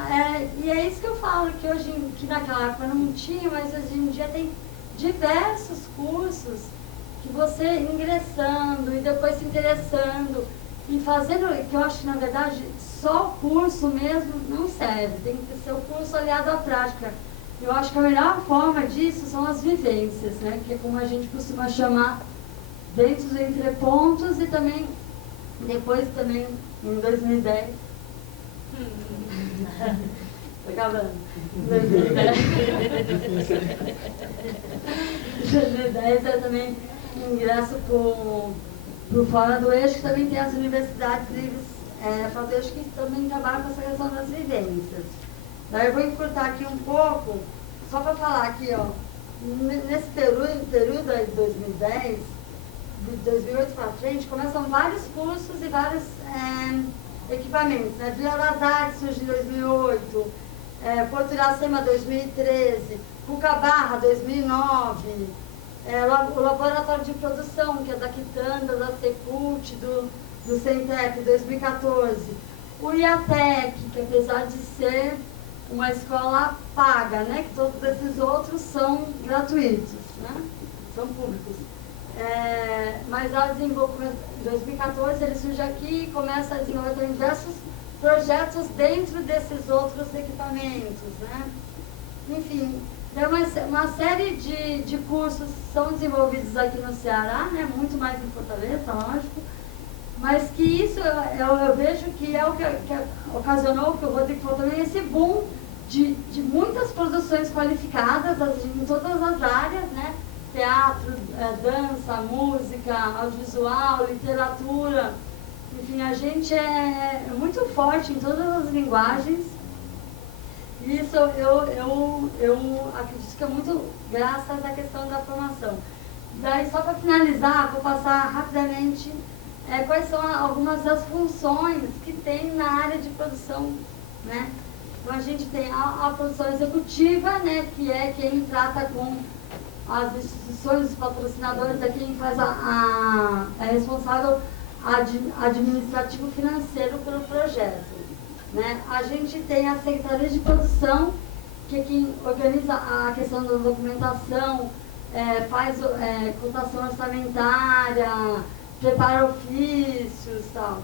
e é isso que eu falo, que naquela época não tinha, mas hoje em dia tem diversos cursos que você ingressando e depois se interessando e fazendo, que eu acho que na verdade só o curso mesmo não serve, tem que ser o curso aliado à prática. Eu acho que a melhor forma disso são as vivências, né? Que é como a gente costuma chamar dentro dos entrepontos e também, depois também em 2010. Tô acabando. Em 2010 eu também ingresso pro Fora do Eixo, que também tem as universidades livres Fora do Eixo, que também trabalham com essa questão das vivências. Daí eu vou encurtar aqui um pouco, só para falar aqui, ó, nesse período aí de 2010, de 2008 para frente, começam vários cursos e vários equipamentos, né? Vila das Artes surge em 2008, Porto Iracema 2013, Cucabarra 2009, o Laboratório de Produção, que é da Quitanda, da Secult, do Centep 2014, o IATEC, que apesar de ser uma escola paga, né? Que todos esses outros são gratuitos, né? São públicos. Mas ela desenvolve, em 2014 ele surge aqui e começa a desenvolver diversos projetos dentro desses outros equipamentos, né? Enfim, tem uma série de cursos são desenvolvidos aqui no Ceará, né? Muito mais em Fortaleza, lógico, mas que isso eu vejo que é o que ocasionou, que o Rodrigo falou também, esse boom de muitas produções qualificadas em todas as áreas, né? Teatro, dança, música, audiovisual, literatura, enfim, a gente é muito forte em todas as linguagens. E isso eu acredito que é muito graças à questão da formação. Daí, só para finalizar, vou passar rapidamente quais são algumas das funções que tem na área de produção, né? Então a gente tem a produção executiva, né, que é quem trata com as instituições, os patrocinadores, é quem faz é responsável administrativo financeiro pelo projeto, né? A gente tem a Secretaria de Produção, que é quem organiza a questão da documentação, faz cotação orçamentária, prepara ofícios e tal.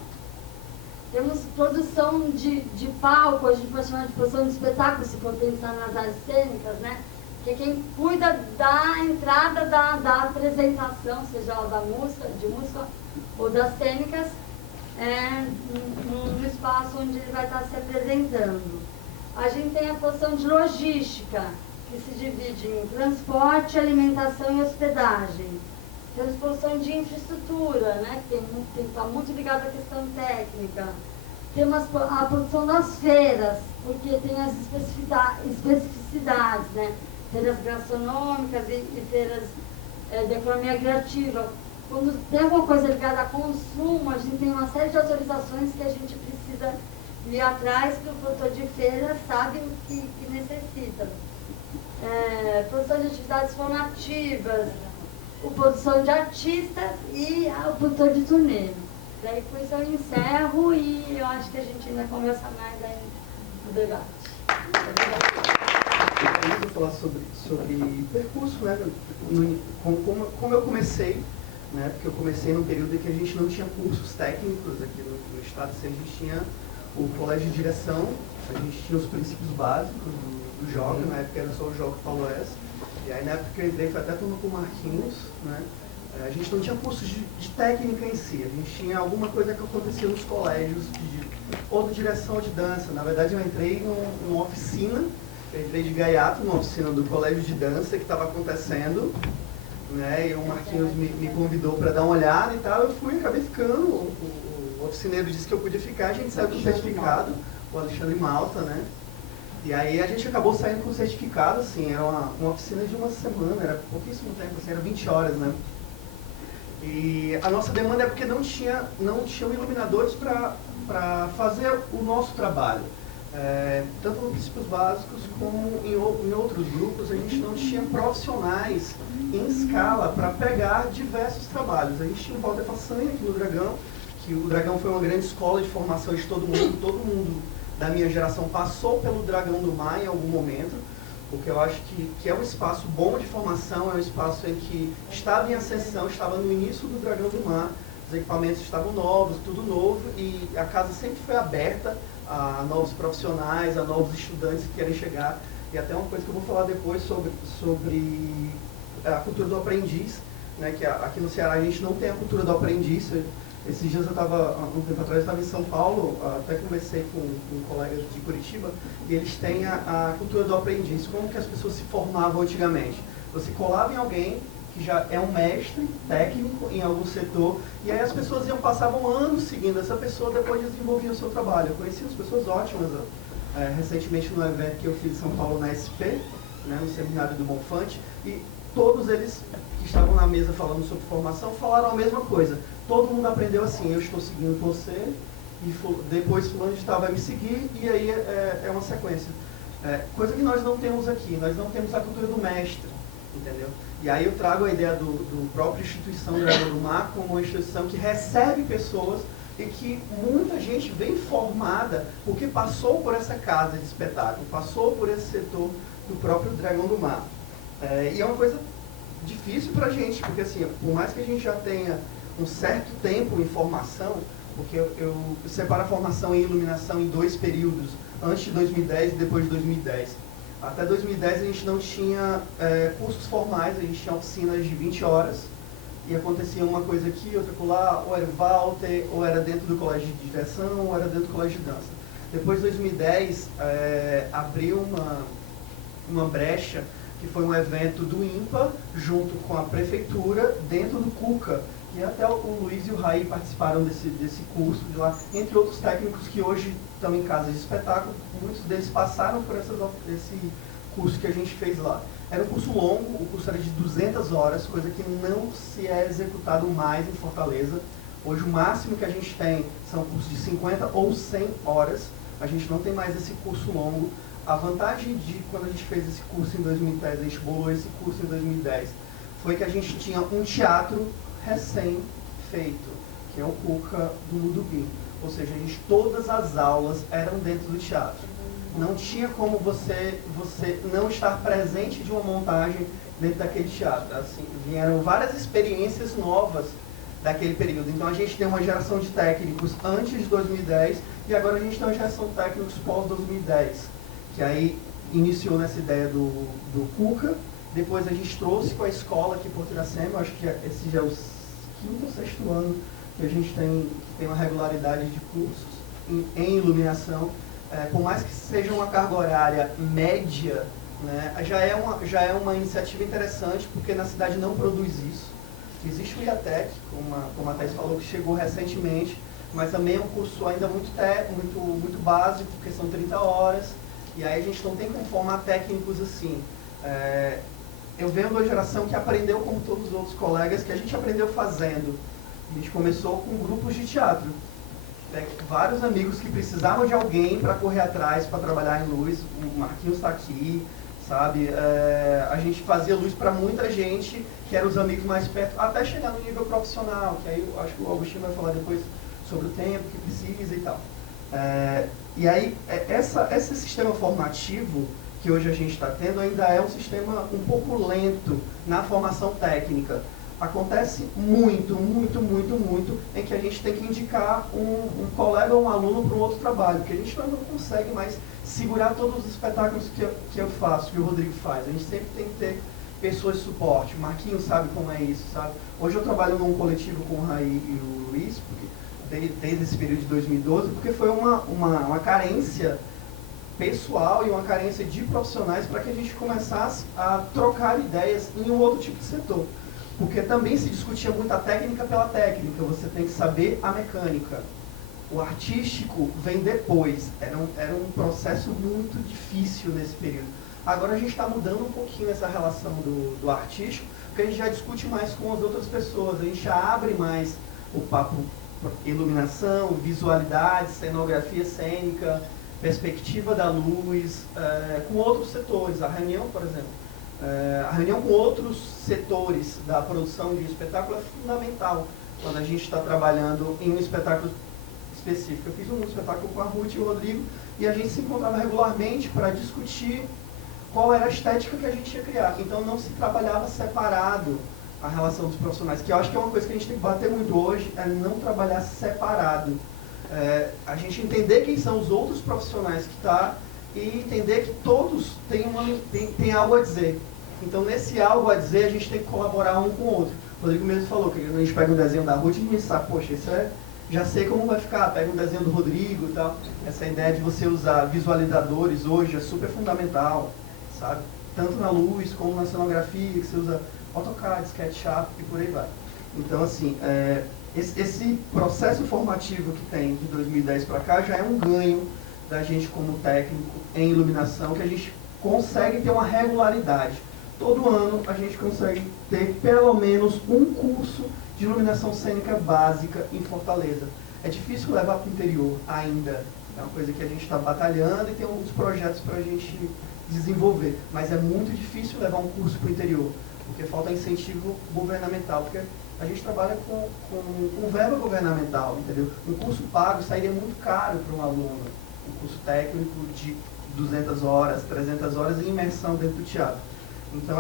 Temos produção de palco, a gente pode chamar de produção de espetáculo, se for pensar nas artes cênicas, né? Que é quem cuida da entrada da apresentação, seja ela de música ou das cênicas, no espaço onde ele vai estar se apresentando. A gente tem a produção de logística, que se divide em transporte, alimentação e hospedagem. Temos produção de infraestrutura, né, que está muito ligada à questão técnica. Temos a produção das feiras, porque tem as especificidades, né? Feiras gastronômicas e feiras de economia criativa. Quando tem alguma coisa ligada a consumo, a gente tem uma série de autorizações que a gente precisa ir atrás, que o produtor de feira sabe o que necessita. Produção de atividades formativas, a produção de artistas e o produtor de turnê. Daí com isso eu encerro e eu acho que a gente ainda conversa mais aí no debate. Eu vou falar sobre percurso, né? Como eu comecei, né? Porque eu comecei num período em que a gente não tinha cursos técnicos aqui no estado, a gente tinha o colégio de direção, a gente tinha os princípios básicos do jogo, na época era só o jogo Paulo S. E aí na época que eu entrei foi até com o Marquinhos, né? A gente não tinha cursos de técnica em si, a gente tinha alguma coisa que acontecia nos colégios, ou de direção ou de dança. Na verdade eu entrei numa oficina, eu entrei de gaiato numa oficina do colégio de dança que estava acontecendo, né? E o Marquinhos me convidou para dar uma olhada e tal, eu fui e acabei ficando, o oficineiro disse que eu podia ficar, a gente saiu com o certificado, o Alexandre Malta, né? E aí a gente acabou saindo com o certificado, assim, era uma oficina de uma semana, era pouquíssimo tempo, assim, era 20 horas, né? E a nossa demanda é porque não tinham iluminadores para fazer o nosso trabalho. Tanto nos princípios básicos como em outros grupos, a gente não tinha profissionais em escala para pegar diversos trabalhos. A gente tinha o Walter Façanha aqui no Dragão, que o Dragão foi uma grande escola de formação de todo mundo da minha geração passou pelo Dragão do Mar em algum momento, porque eu acho que é um espaço bom de formação, é um espaço em que estava em ascensão, estava no início do Dragão do Mar, os equipamentos estavam novos, tudo novo, e a casa sempre foi aberta a novos profissionais, a novos estudantes que querem chegar, e até uma coisa que eu vou falar depois sobre a cultura do aprendiz, né, que aqui no Ceará a gente não tem a cultura do aprendiz. Esses dias um tempo atrás, eu estava em São Paulo, até conversei com colegas de Curitiba, e eles têm a cultura do aprendiz. Como que as pessoas se formavam antigamente? Você colava em alguém que já é um mestre técnico em algum setor, e aí as pessoas passavam anos seguindo essa pessoa, depois desenvolviam o seu trabalho. Eu conheci as pessoas ótimas, recentemente no evento que eu fiz em São Paulo na SP, né, no seminário do Bonfante, e todos eles que estavam na mesa falando sobre formação falaram a mesma coisa. Todo mundo aprendeu assim: eu estou seguindo você, e depois fulano estava a me seguir, e aí é uma sequência. Coisa que nós não temos aqui, nós não temos a cultura do mestre, entendeu? E aí eu trago a ideia do próprio instituição Dragão do Mar como uma instituição que recebe pessoas e que muita gente vem formada porque passou por essa casa de espetáculo, passou por esse setor do próprio Dragão do Mar. E é uma coisa difícil pra gente, porque assim, por mais que a gente já tenha um certo tempo em formação, porque eu separo a formação em iluminação em 2 períodos, antes de 2010 e depois de 2010. Até 2010 a gente não tinha cursos formais, a gente tinha oficinas de 20 horas, e acontecia uma coisa aqui, outra lá, ou era o Walter, ou era dentro do colégio de direção, ou era dentro do colégio de dança. Depois de 2010, abriu uma brecha, que foi um evento do INPA, junto com a prefeitura, dentro do CUCA. E até o Luiz e o Raí participaram desse curso de lá, entre outros técnicos que hoje estão em casas de espetáculo. Muitos deles passaram por esse curso que a gente fez lá. Era um curso longo, o curso era de 200 horas, coisa que não se é executado mais em Fortaleza. Hoje o máximo que a gente tem são cursos de 50 ou 100 horas. A gente não tem mais esse curso longo. A vantagem de quando a gente fez esse curso em 2010, a gente bolou esse curso em 2010, foi que a gente tinha um teatro recém-feito, que é o CUCA do Ludubim. Ou seja, todas as aulas eram dentro do teatro. Não tinha como você não estar presente de uma montagem dentro daquele teatro. Assim, vieram várias experiências novas daquele período. Então a gente tem uma geração de técnicos antes de 2010 e agora a gente tem uma geração de técnicos pós-2010. Que aí iniciou nessa ideia do CUCA, depois a gente trouxe com a escola aqui por Piracema, acho que esse já é o 5º ou 6º ano que a gente tem uma regularidade de cursos em iluminação. Por mais que seja uma carga horária média, né, já é uma iniciativa interessante, porque na cidade não produz isso. Existe o IATEC, como a Thais falou, que chegou recentemente, mas também é um curso ainda muito básico, porque são 30 horas, e aí a gente não tem como formar técnicos assim. Eu venho de uma geração que aprendeu, como todos os outros colegas, que a gente aprendeu fazendo. A gente começou com grupos de teatro. Vários amigos que precisavam de alguém para correr atrás, para trabalhar em luz. O Marquinhos está aqui, sabe? A gente fazia luz para muita gente, que eram os amigos mais perto, até chegar no nível profissional, que aí eu acho que o Agostinho vai falar depois sobre o tempo que precisa e tal. E aí, esse sistema formativo que hoje a gente está tendo ainda é um sistema um pouco lento na formação técnica. Acontece muito em que a gente tem que indicar um colega ou um aluno para um outro trabalho, porque a gente não consegue mais segurar todos os espetáculos que eu faço, que o Rodrigo faz. A gente sempre tem que ter pessoas de suporte. O Marquinhos sabe como é isso, sabe? Hoje eu trabalho num coletivo com o Raí e o Luiz, desde esse período de 2012, porque foi uma carência pessoal e uma carência de profissionais para que a gente começasse a trocar ideias em um outro tipo de setor. Porque também se discutia muito a técnica pela técnica, você tem que saber a mecânica. O artístico vem depois, era um processo muito difícil nesse período. Agora a gente está mudando um pouquinho essa relação do artístico, porque a gente já discute mais com as outras pessoas, a gente já abre mais o papo iluminação, visualidade, cenografia cênica, perspectiva da luz, com outros setores. A reunião, por exemplo, a reunião com outros setores da produção de espetáculo é fundamental quando a gente está trabalhando em um espetáculo específico. Eu fiz um espetáculo com a Ruth e o Rodrigo e a gente se encontrava regularmente para discutir qual era a estética que a gente ia criar. Então não se trabalhava separado a relação dos profissionais, que eu acho que é uma coisa que a gente tem que bater muito hoje, é não trabalhar separado. A gente entender quem são os outros profissionais que estão e entender que todos têm algo a dizer. Então, nesse algo a dizer, a gente tem que colaborar um com o outro. O Rodrigo mesmo falou que a gente pega um desenho da Ruth e a gente sabe, poxa, isso já sei como vai ficar. Pega um desenho do Rodrigo e tal. Essa ideia de você usar visualizadores hoje é super fundamental, sabe? Tanto na luz como na cenografia, que você usa AutoCAD, SketchUp e por aí vai. Então, assim, esse processo formativo que tem de 2010 para cá já é um ganho da gente como técnico em iluminação, que a gente consegue ter uma regularidade. Todo ano a gente consegue ter pelo menos um curso de iluminação cênica básica em Fortaleza. É difícil levar para o interior ainda, é uma coisa que a gente está batalhando e tem alguns projetos para a gente desenvolver, mas é muito difícil levar um curso para o interior, porque falta incentivo governamental, porque a gente trabalha com verba governamental, entendeu? Um curso pago sairia muito caro para um aluno, um curso técnico de 200 horas, 300 horas em imersão dentro do teatro. Então,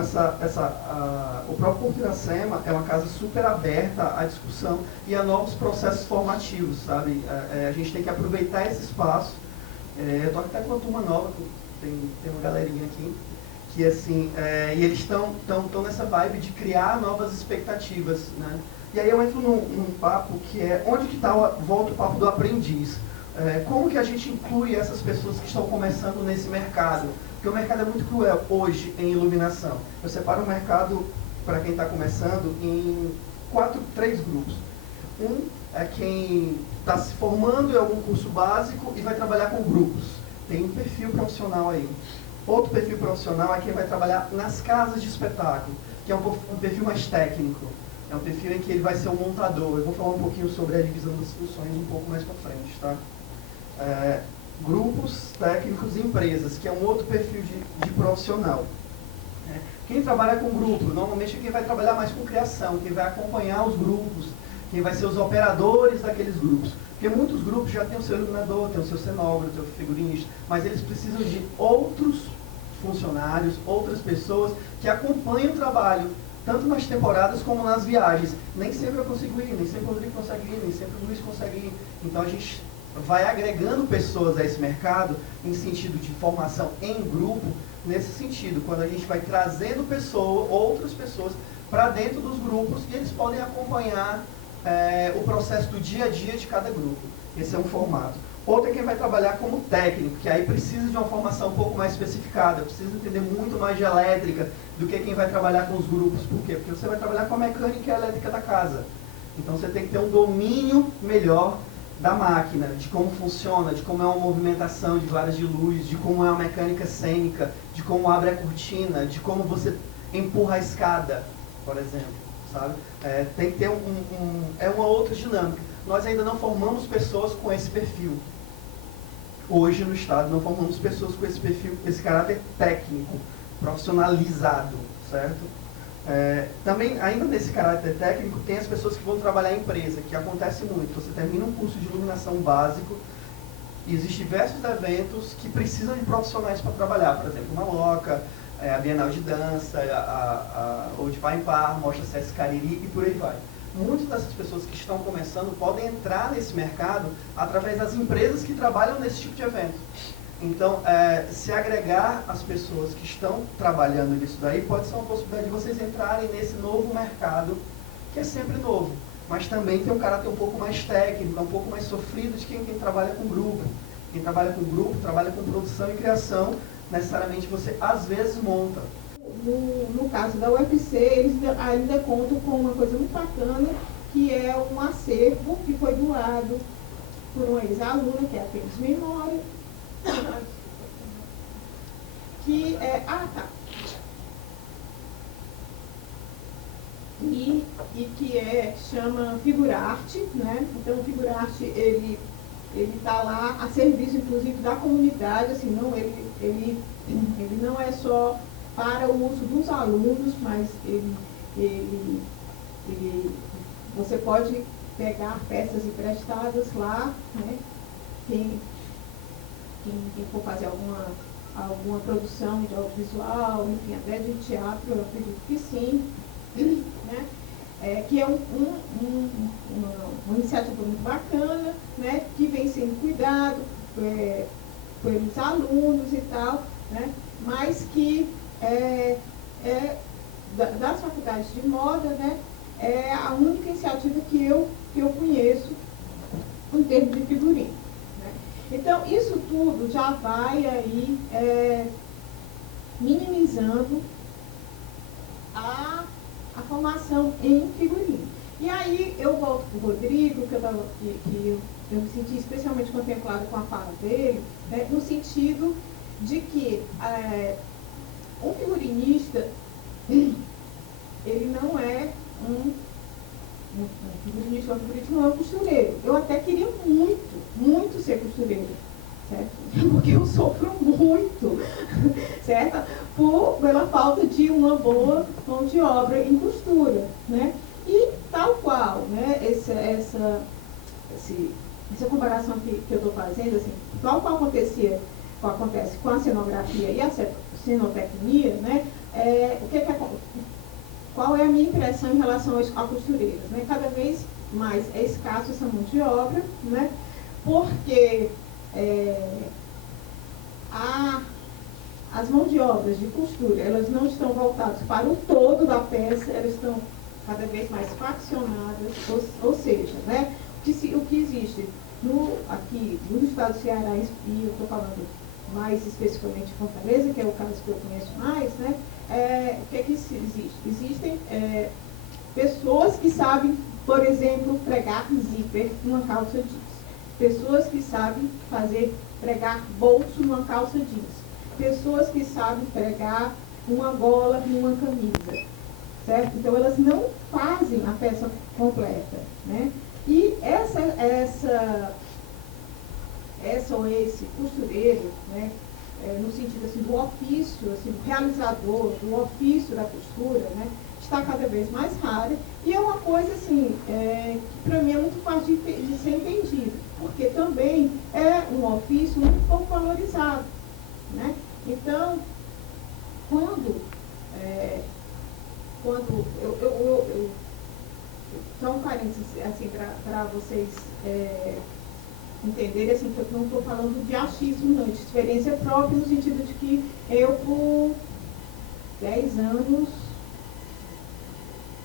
o próprio Porpiracema é uma casa super aberta à discussão e a novos processos formativos, sabe? A gente tem que aproveitar esse espaço. Eu estou até com uma turma nova, tem uma galerinha aqui, que assim, e eles estão nessa vibe de criar novas expectativas, né? E aí eu entro num papo que é, onde que volta o papo do aprendiz? Como que a gente inclui essas pessoas que estão começando nesse mercado? Porque o mercado é muito cruel hoje em iluminação. Eu separo o mercado, para quem está começando, em 3 grupos. Um é quem está se formando em algum curso básico e vai trabalhar com grupos. Tem um perfil profissional aí. Outro perfil profissional é quem vai trabalhar nas casas de espetáculo, que é um perfil mais técnico. É um perfil em que ele vai ser um montador. Eu vou falar um pouquinho sobre a divisão das funções um pouco mais para frente, tá? Grupos técnicos e empresas, que é um outro perfil de profissional. Quem trabalha com grupo, normalmente é quem vai trabalhar mais com criação, quem vai acompanhar os grupos, quem vai ser os operadores daqueles grupos. Porque muitos grupos já têm o seu iluminador, tem o seu cenógrafo, tem o figurinista, mas eles precisam de outros funcionários, outras pessoas que acompanhem o trabalho, tanto nas temporadas como nas viagens. Nem sempre eu consigo ir, nem sempre o Rodrigo consegue ir, nem sempre o Luiz consegue ir. Então a gente vai agregando pessoas a esse mercado em sentido de formação em grupo, nesse sentido, quando a gente vai trazendo outras pessoas para dentro dos grupos e eles podem acompanhar o processo do dia a dia de cada grupo. Esse é um formato. Outro é quem vai trabalhar como técnico, que aí precisa de uma formação um pouco mais especificada, precisa entender muito mais de elétrica do que quem vai trabalhar com os grupos. Por quê? Porque você vai trabalhar com a mecânica e a elétrica da casa. Então você tem que ter um domínio melhor da máquina, de como funciona, de como é uma movimentação de varas de luz, de como é a mecânica cênica, de como abre a cortina, de como você empurra a escada, por exemplo, sabe? Tem que ter uma outra dinâmica. Nós ainda não formamos pessoas com esse perfil. Hoje no Estado não formamos pessoas com esse perfil, esse caráter técnico, profissionalizado, certo? Também, ainda nesse caráter técnico, tem as pessoas que vão trabalhar em empresa, que acontece muito. Você termina um curso de iluminação básico e existem diversos eventos que precisam de profissionais para trabalhar. Por exemplo, uma loca, a Bienal de Dança, ou de Par em Par, Mostra Sesc Cariri e por aí vai. Muitas dessas pessoas que estão começando podem entrar nesse mercado através das empresas que trabalham nesse tipo de evento. Então, se agregar as pessoas que estão trabalhando nisso daí, pode ser uma possibilidade de vocês entrarem nesse novo mercado, que é sempre novo, mas também tem um caráter um pouco mais técnico, um pouco mais sofrido de quem trabalha com grupo. Quem trabalha com grupo, trabalha com produção e criação, necessariamente você às vezes monta. No caso da UFC, eles ainda contam com uma coisa muito bacana, que é um acervo que foi doado por uma ex-aluna, que é a Pênis Memória, que é... E que chama Figurarte, né? Então o Figurarte, ele está lá a serviço, inclusive, da comunidade, assim, não, ele não é só para o uso dos alunos, mas você pode pegar peças emprestadas lá, né? Quem for fazer alguma produção de audiovisual, enfim, até de teatro, eu acredito que sim, né? Que é uma iniciativa muito bacana, né? Que vem sendo cuidado pelos alunos e tal, né? Mas que das faculdades de moda, né? É a única iniciativa que eu conheço em termos de figurino. Né? Então, isso tudo já vai aí minimizando a formação em figurino. E aí eu volto para o Rodrigo, que eu me senti especialmente contemplada com a fala dele, né, no sentido de que um figurinista, ele não é um figurinista, não é um costureiro. Eu até queria muito ser costureira, certo? Porque eu sofro muito, certo? Pela falta de uma boa mão de obra em costura, né? E tal qual, né? Essa comparação que eu estou fazendo, assim, tal qual acontece com a cenografia e a cenotecnia, né? Qual é a minha impressão em relação a costureiras, né? Cada vez mais é escasso essa mão de obra, né? Porque as mãos de obras de costura, elas não estão voltadas para o todo da peça, elas estão cada vez mais faccionadas, ou seja, né? O que existe aqui no estado do Ceará, e eu estou falando mais especificamente de Fortaleza, que é o caso que eu conheço mais, né? O que é que existe? Existem pessoas que sabem, por exemplo, pregar zíper numa calça jeans. Pessoas que sabem pregar bolso numa calça jeans. Pessoas que sabem pregar uma gola numa camisa. Certo? Então, elas não fazem a peça completa. Né? E essa ou esse costureiro, né? No sentido assim, do ofício, assim, do realizador, do ofício da costura, né, está cada vez mais rara. E é uma coisa assim, que para mim é muito fácil de ser entendido, porque também é um ofício muito pouco valorizado. Né? Então, só um parênteses assim, para vocês entenderem, assim, que eu não estou falando de achismo, não, de experiência própria, no sentido de que eu, por 10 anos,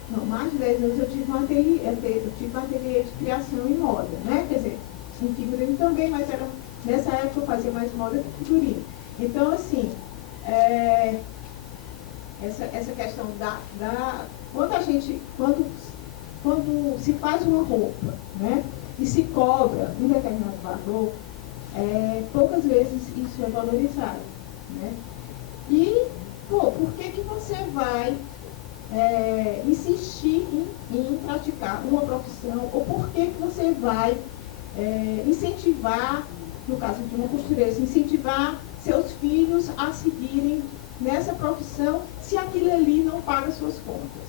não, mais de 10 anos, eu tive um ateliê de criação em moda, né? Quer dizer, em figurino também, mas nessa época eu fazia mais moda que figurino. Então, assim, essa questão quando se faz uma roupa, né? E se cobra um determinado valor, poucas vezes isso é valorizado. Né? E, por que você vai insistir em praticar uma profissão, ou por que você vai incentivar, no caso de uma costureira, incentivar seus filhos a seguirem nessa profissão, se aquilo ali não paga suas contas?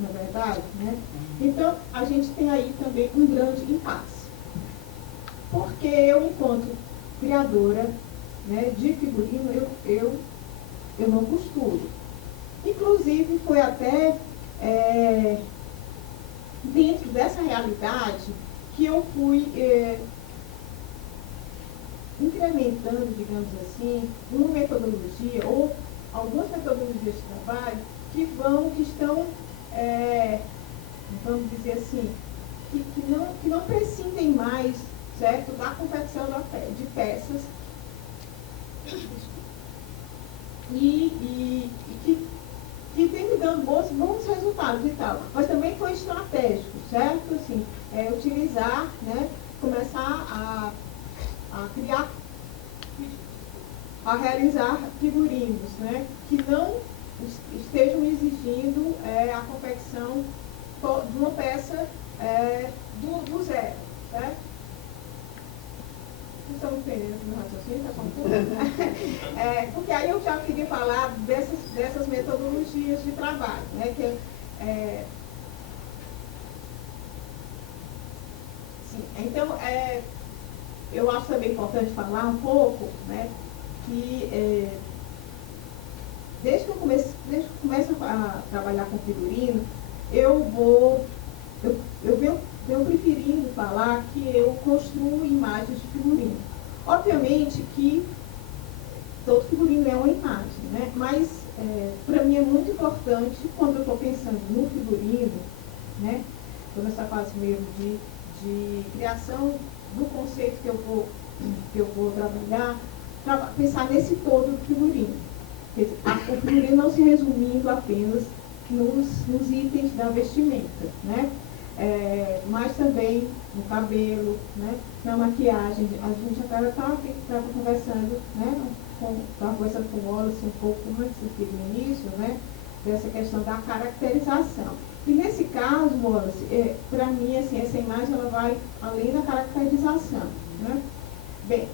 Não é verdade? Né? Então, a gente tem aí também um grande impasse. Porque eu, enquanto criadora, né, de figurino, eu eu não costuro. Inclusive, foi até dentro dessa realidade que eu fui incrementando, digamos assim, uma metodologia ou algumas metodologias de trabalho que estão, vamos dizer assim, que não prescindem mais, certo, da confecção de peças e que tem me dando bons resultados e tal. Mas também foi estratégico, certo? Assim, utilizar, né, começar a criar, a realizar figurinos, né, que não estejam exigindo a confecção de uma peça do zero, certo? Vocês estão entendendo o meu raciocínio? Tá confuso? Porque aí eu já queria falar dessas metodologias de trabalho, né, sim, então, eu acho também importante falar um pouco, né, que desde que eu começo a trabalhar com figurino, eu venho preferindo falar que eu construo imagens de figurino. Obviamente que todo figurino é uma imagem, né? Mas para mim é muito importante, quando eu estou pensando no figurino, né, estou nessa fase mesmo de criação do conceito que eu vou trabalhar, pensar nesse todo do figurino. O figurino não se resumindo apenas nos itens da vestimenta, né? Mas também no cabelo, né? Na maquiagem. A gente já estava conversando, né? Estava conversando com o Wallace um pouco antes aqui do início, né? Dessa questão da caracterização. E nesse caso, Wallace, para mim, assim, essa imagem ela vai além da caracterização, né? Bem,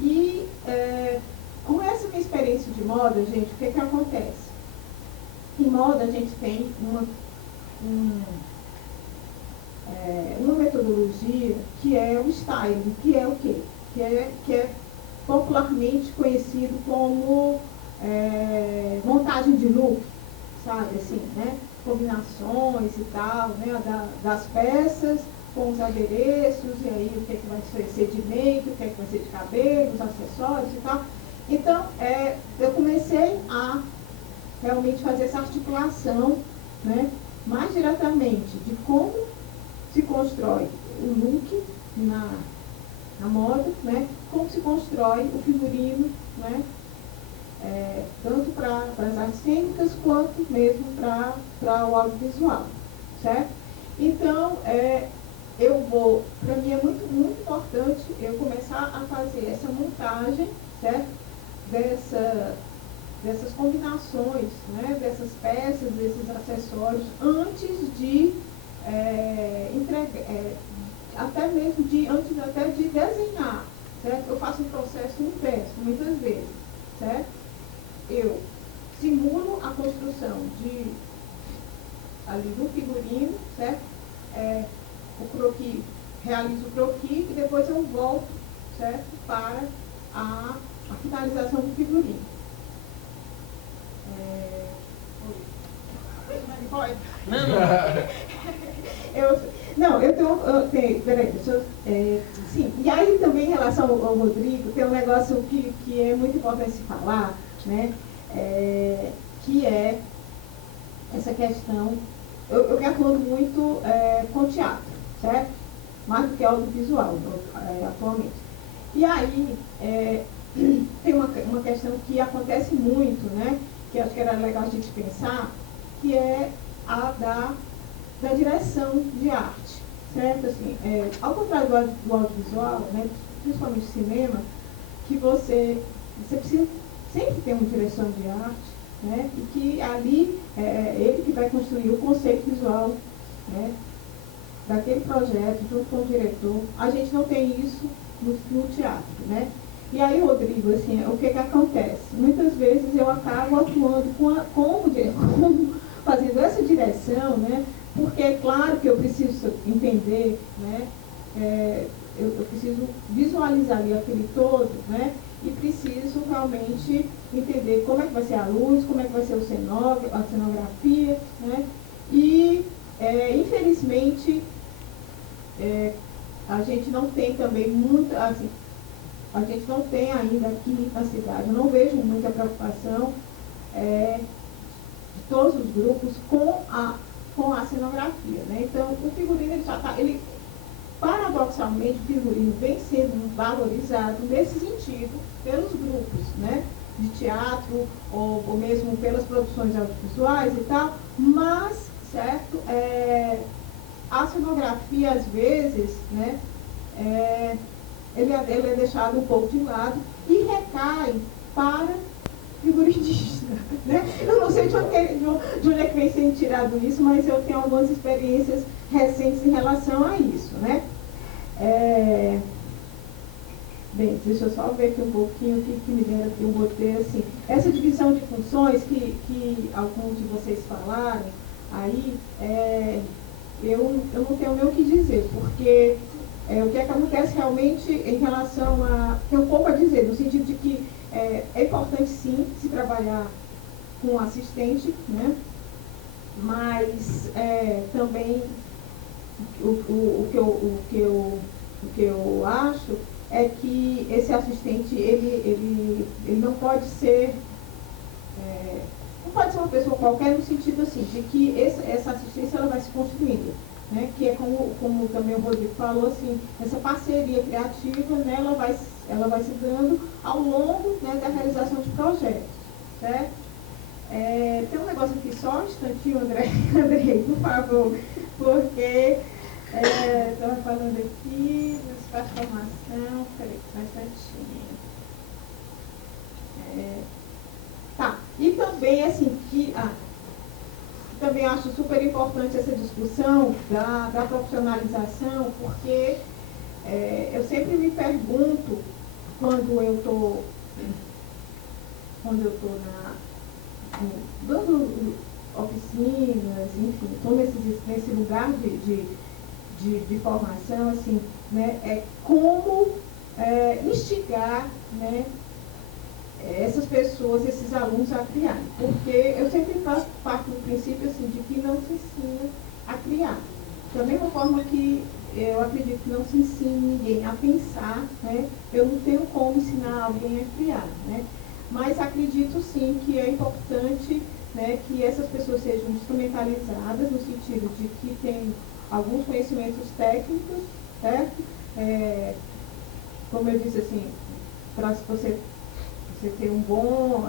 e com essa minha experiência de moda, gente, o que acontece? Em moda, a gente tem uma metodologia que é o styling, que é o quê? Que é popularmente conhecido como montagem de look, sabe, assim, né? Combinações e tal, né? Das peças com os adereços, e aí o que vai ser de make, o que vai ser de cabelo, os acessórios e tal. Então, eu comecei a realmente fazer essa articulação, né, mais diretamente de como se constrói o look na moda, né, como se constrói o figurino, né, tanto para as artes cênicas quanto mesmo para o audiovisual, certo? Então, para mim é muito, muito importante eu começar a fazer essa montagem, certo? Dessas combinações, né, dessas peças, desses acessórios, antes de entregar, antes até de desenhar, certo? Eu faço um processo inverso, muitas vezes, certo? Eu simulo a construção do figurino, certo? O croquis, realizo o croquis e depois eu volto, certo? Para a finalização do figurino. Pode? Peraí, sim, e aí também em relação ao Rodrigo, tem um negócio que é muito importante se falar, né? Que é essa questão, eu me atuando muito com teatro, certo? Mais do que audiovisual, atualmente. E aí, tem uma questão que acontece muito, né? Que acho que era legal a gente pensar, que é a da direção de arte, certo? Assim, ao contrário do audiovisual, né, principalmente cinema, que você precisa sempre ter uma direção de arte, né, e que ali ele que vai construir o conceito visual, né, daquele projeto, junto com o diretor. A gente não tem isso no teatro, né? E aí, Rodrigo, assim, o que acontece? Muitas vezes eu acabo atuando fazendo essa direção, né? Porque é claro que eu preciso entender, né? Eu preciso visualizar ali aquele todo, né? e preciso realmente entender como é que vai ser a luz, como é que vai ser a cenografia, né? E, infelizmente, a gente não tem também muita, assim, a gente não tem ainda aqui na cidade, eu não vejo muita preocupação de todos os grupos com a cenografia, né? Então, o figurino, paradoxalmente, o figurino vem sendo valorizado nesse sentido pelos grupos, né? De teatro ou mesmo pelas produções audiovisuais e tal, mas, certo, a cenografia, às vezes, né, ele é deixado um pouco de lado e recai para figurinista, né? Eu não sei de onde é que vem sendo tirado isso, mas eu tenho algumas experiências recentes em relação a isso, né? Bem, deixa eu só ver aqui um pouquinho o que me deram aqui, eu botei assim. Essa divisão de funções que alguns de vocês falaram aí, eu não tenho nem o que dizer, porque o que é que acontece realmente em relação a... Tem um pouco a dizer, no sentido de que é importante sim se trabalhar com assistente, né? Mas também o que eu acho é que esse assistente ele não pode ser uma pessoa qualquer, no sentido assim, de que essa assistência ela vai se construindo, né? Que é como também o Rodrigo falou, assim, essa parceria criativa, né, ela vai se dando ao longo, né, da realização de projetos, certo? Tem um negócio aqui, só um instantinho, Andrei, por favor, porque estava falando aqui do espaço de formação, peraí, mais certinho. Tá, e também, assim, também acho super importante essa discussão da profissionalização, porque eu sempre me pergunto, quando eu estou dando oficinas, enfim, estou nesse lugar de formação, assim, né, como instigar, né, essas pessoas, esses alunos a criarem. Porque eu sempre faço parte do princípio, assim, de que não se ensina a criar. Da mesma forma que eu acredito que não se ensina ninguém a pensar, né, eu não tenho como ensinar alguém a criar, né, mas acredito sim que é importante, né, que essas pessoas sejam instrumentalizadas no sentido de que tem alguns conhecimentos técnicos, certo? Como eu disse, assim, para você ter um bom,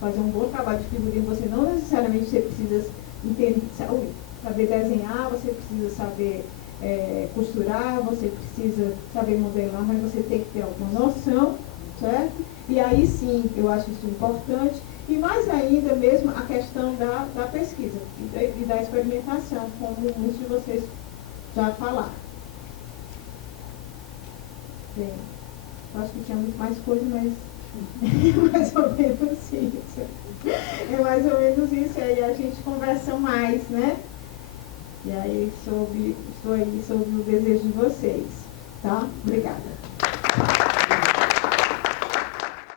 fazer um bom trabalho de figurino, você não necessariamente precisa saber desenhar, você precisa saber costurar, você precisa saber modelar, mas você tem que ter alguma noção, certo? E aí sim, eu acho isso importante. E mais ainda mesmo a questão da pesquisa e da experimentação, como muitos de vocês já falaram. Bem, eu acho que tinha muito mais coisa, mas é mais ou menos isso. É mais ou menos isso, e aí a gente conversa mais, né? E aí estou aí sobre o desejo de vocês, tá? Obrigada.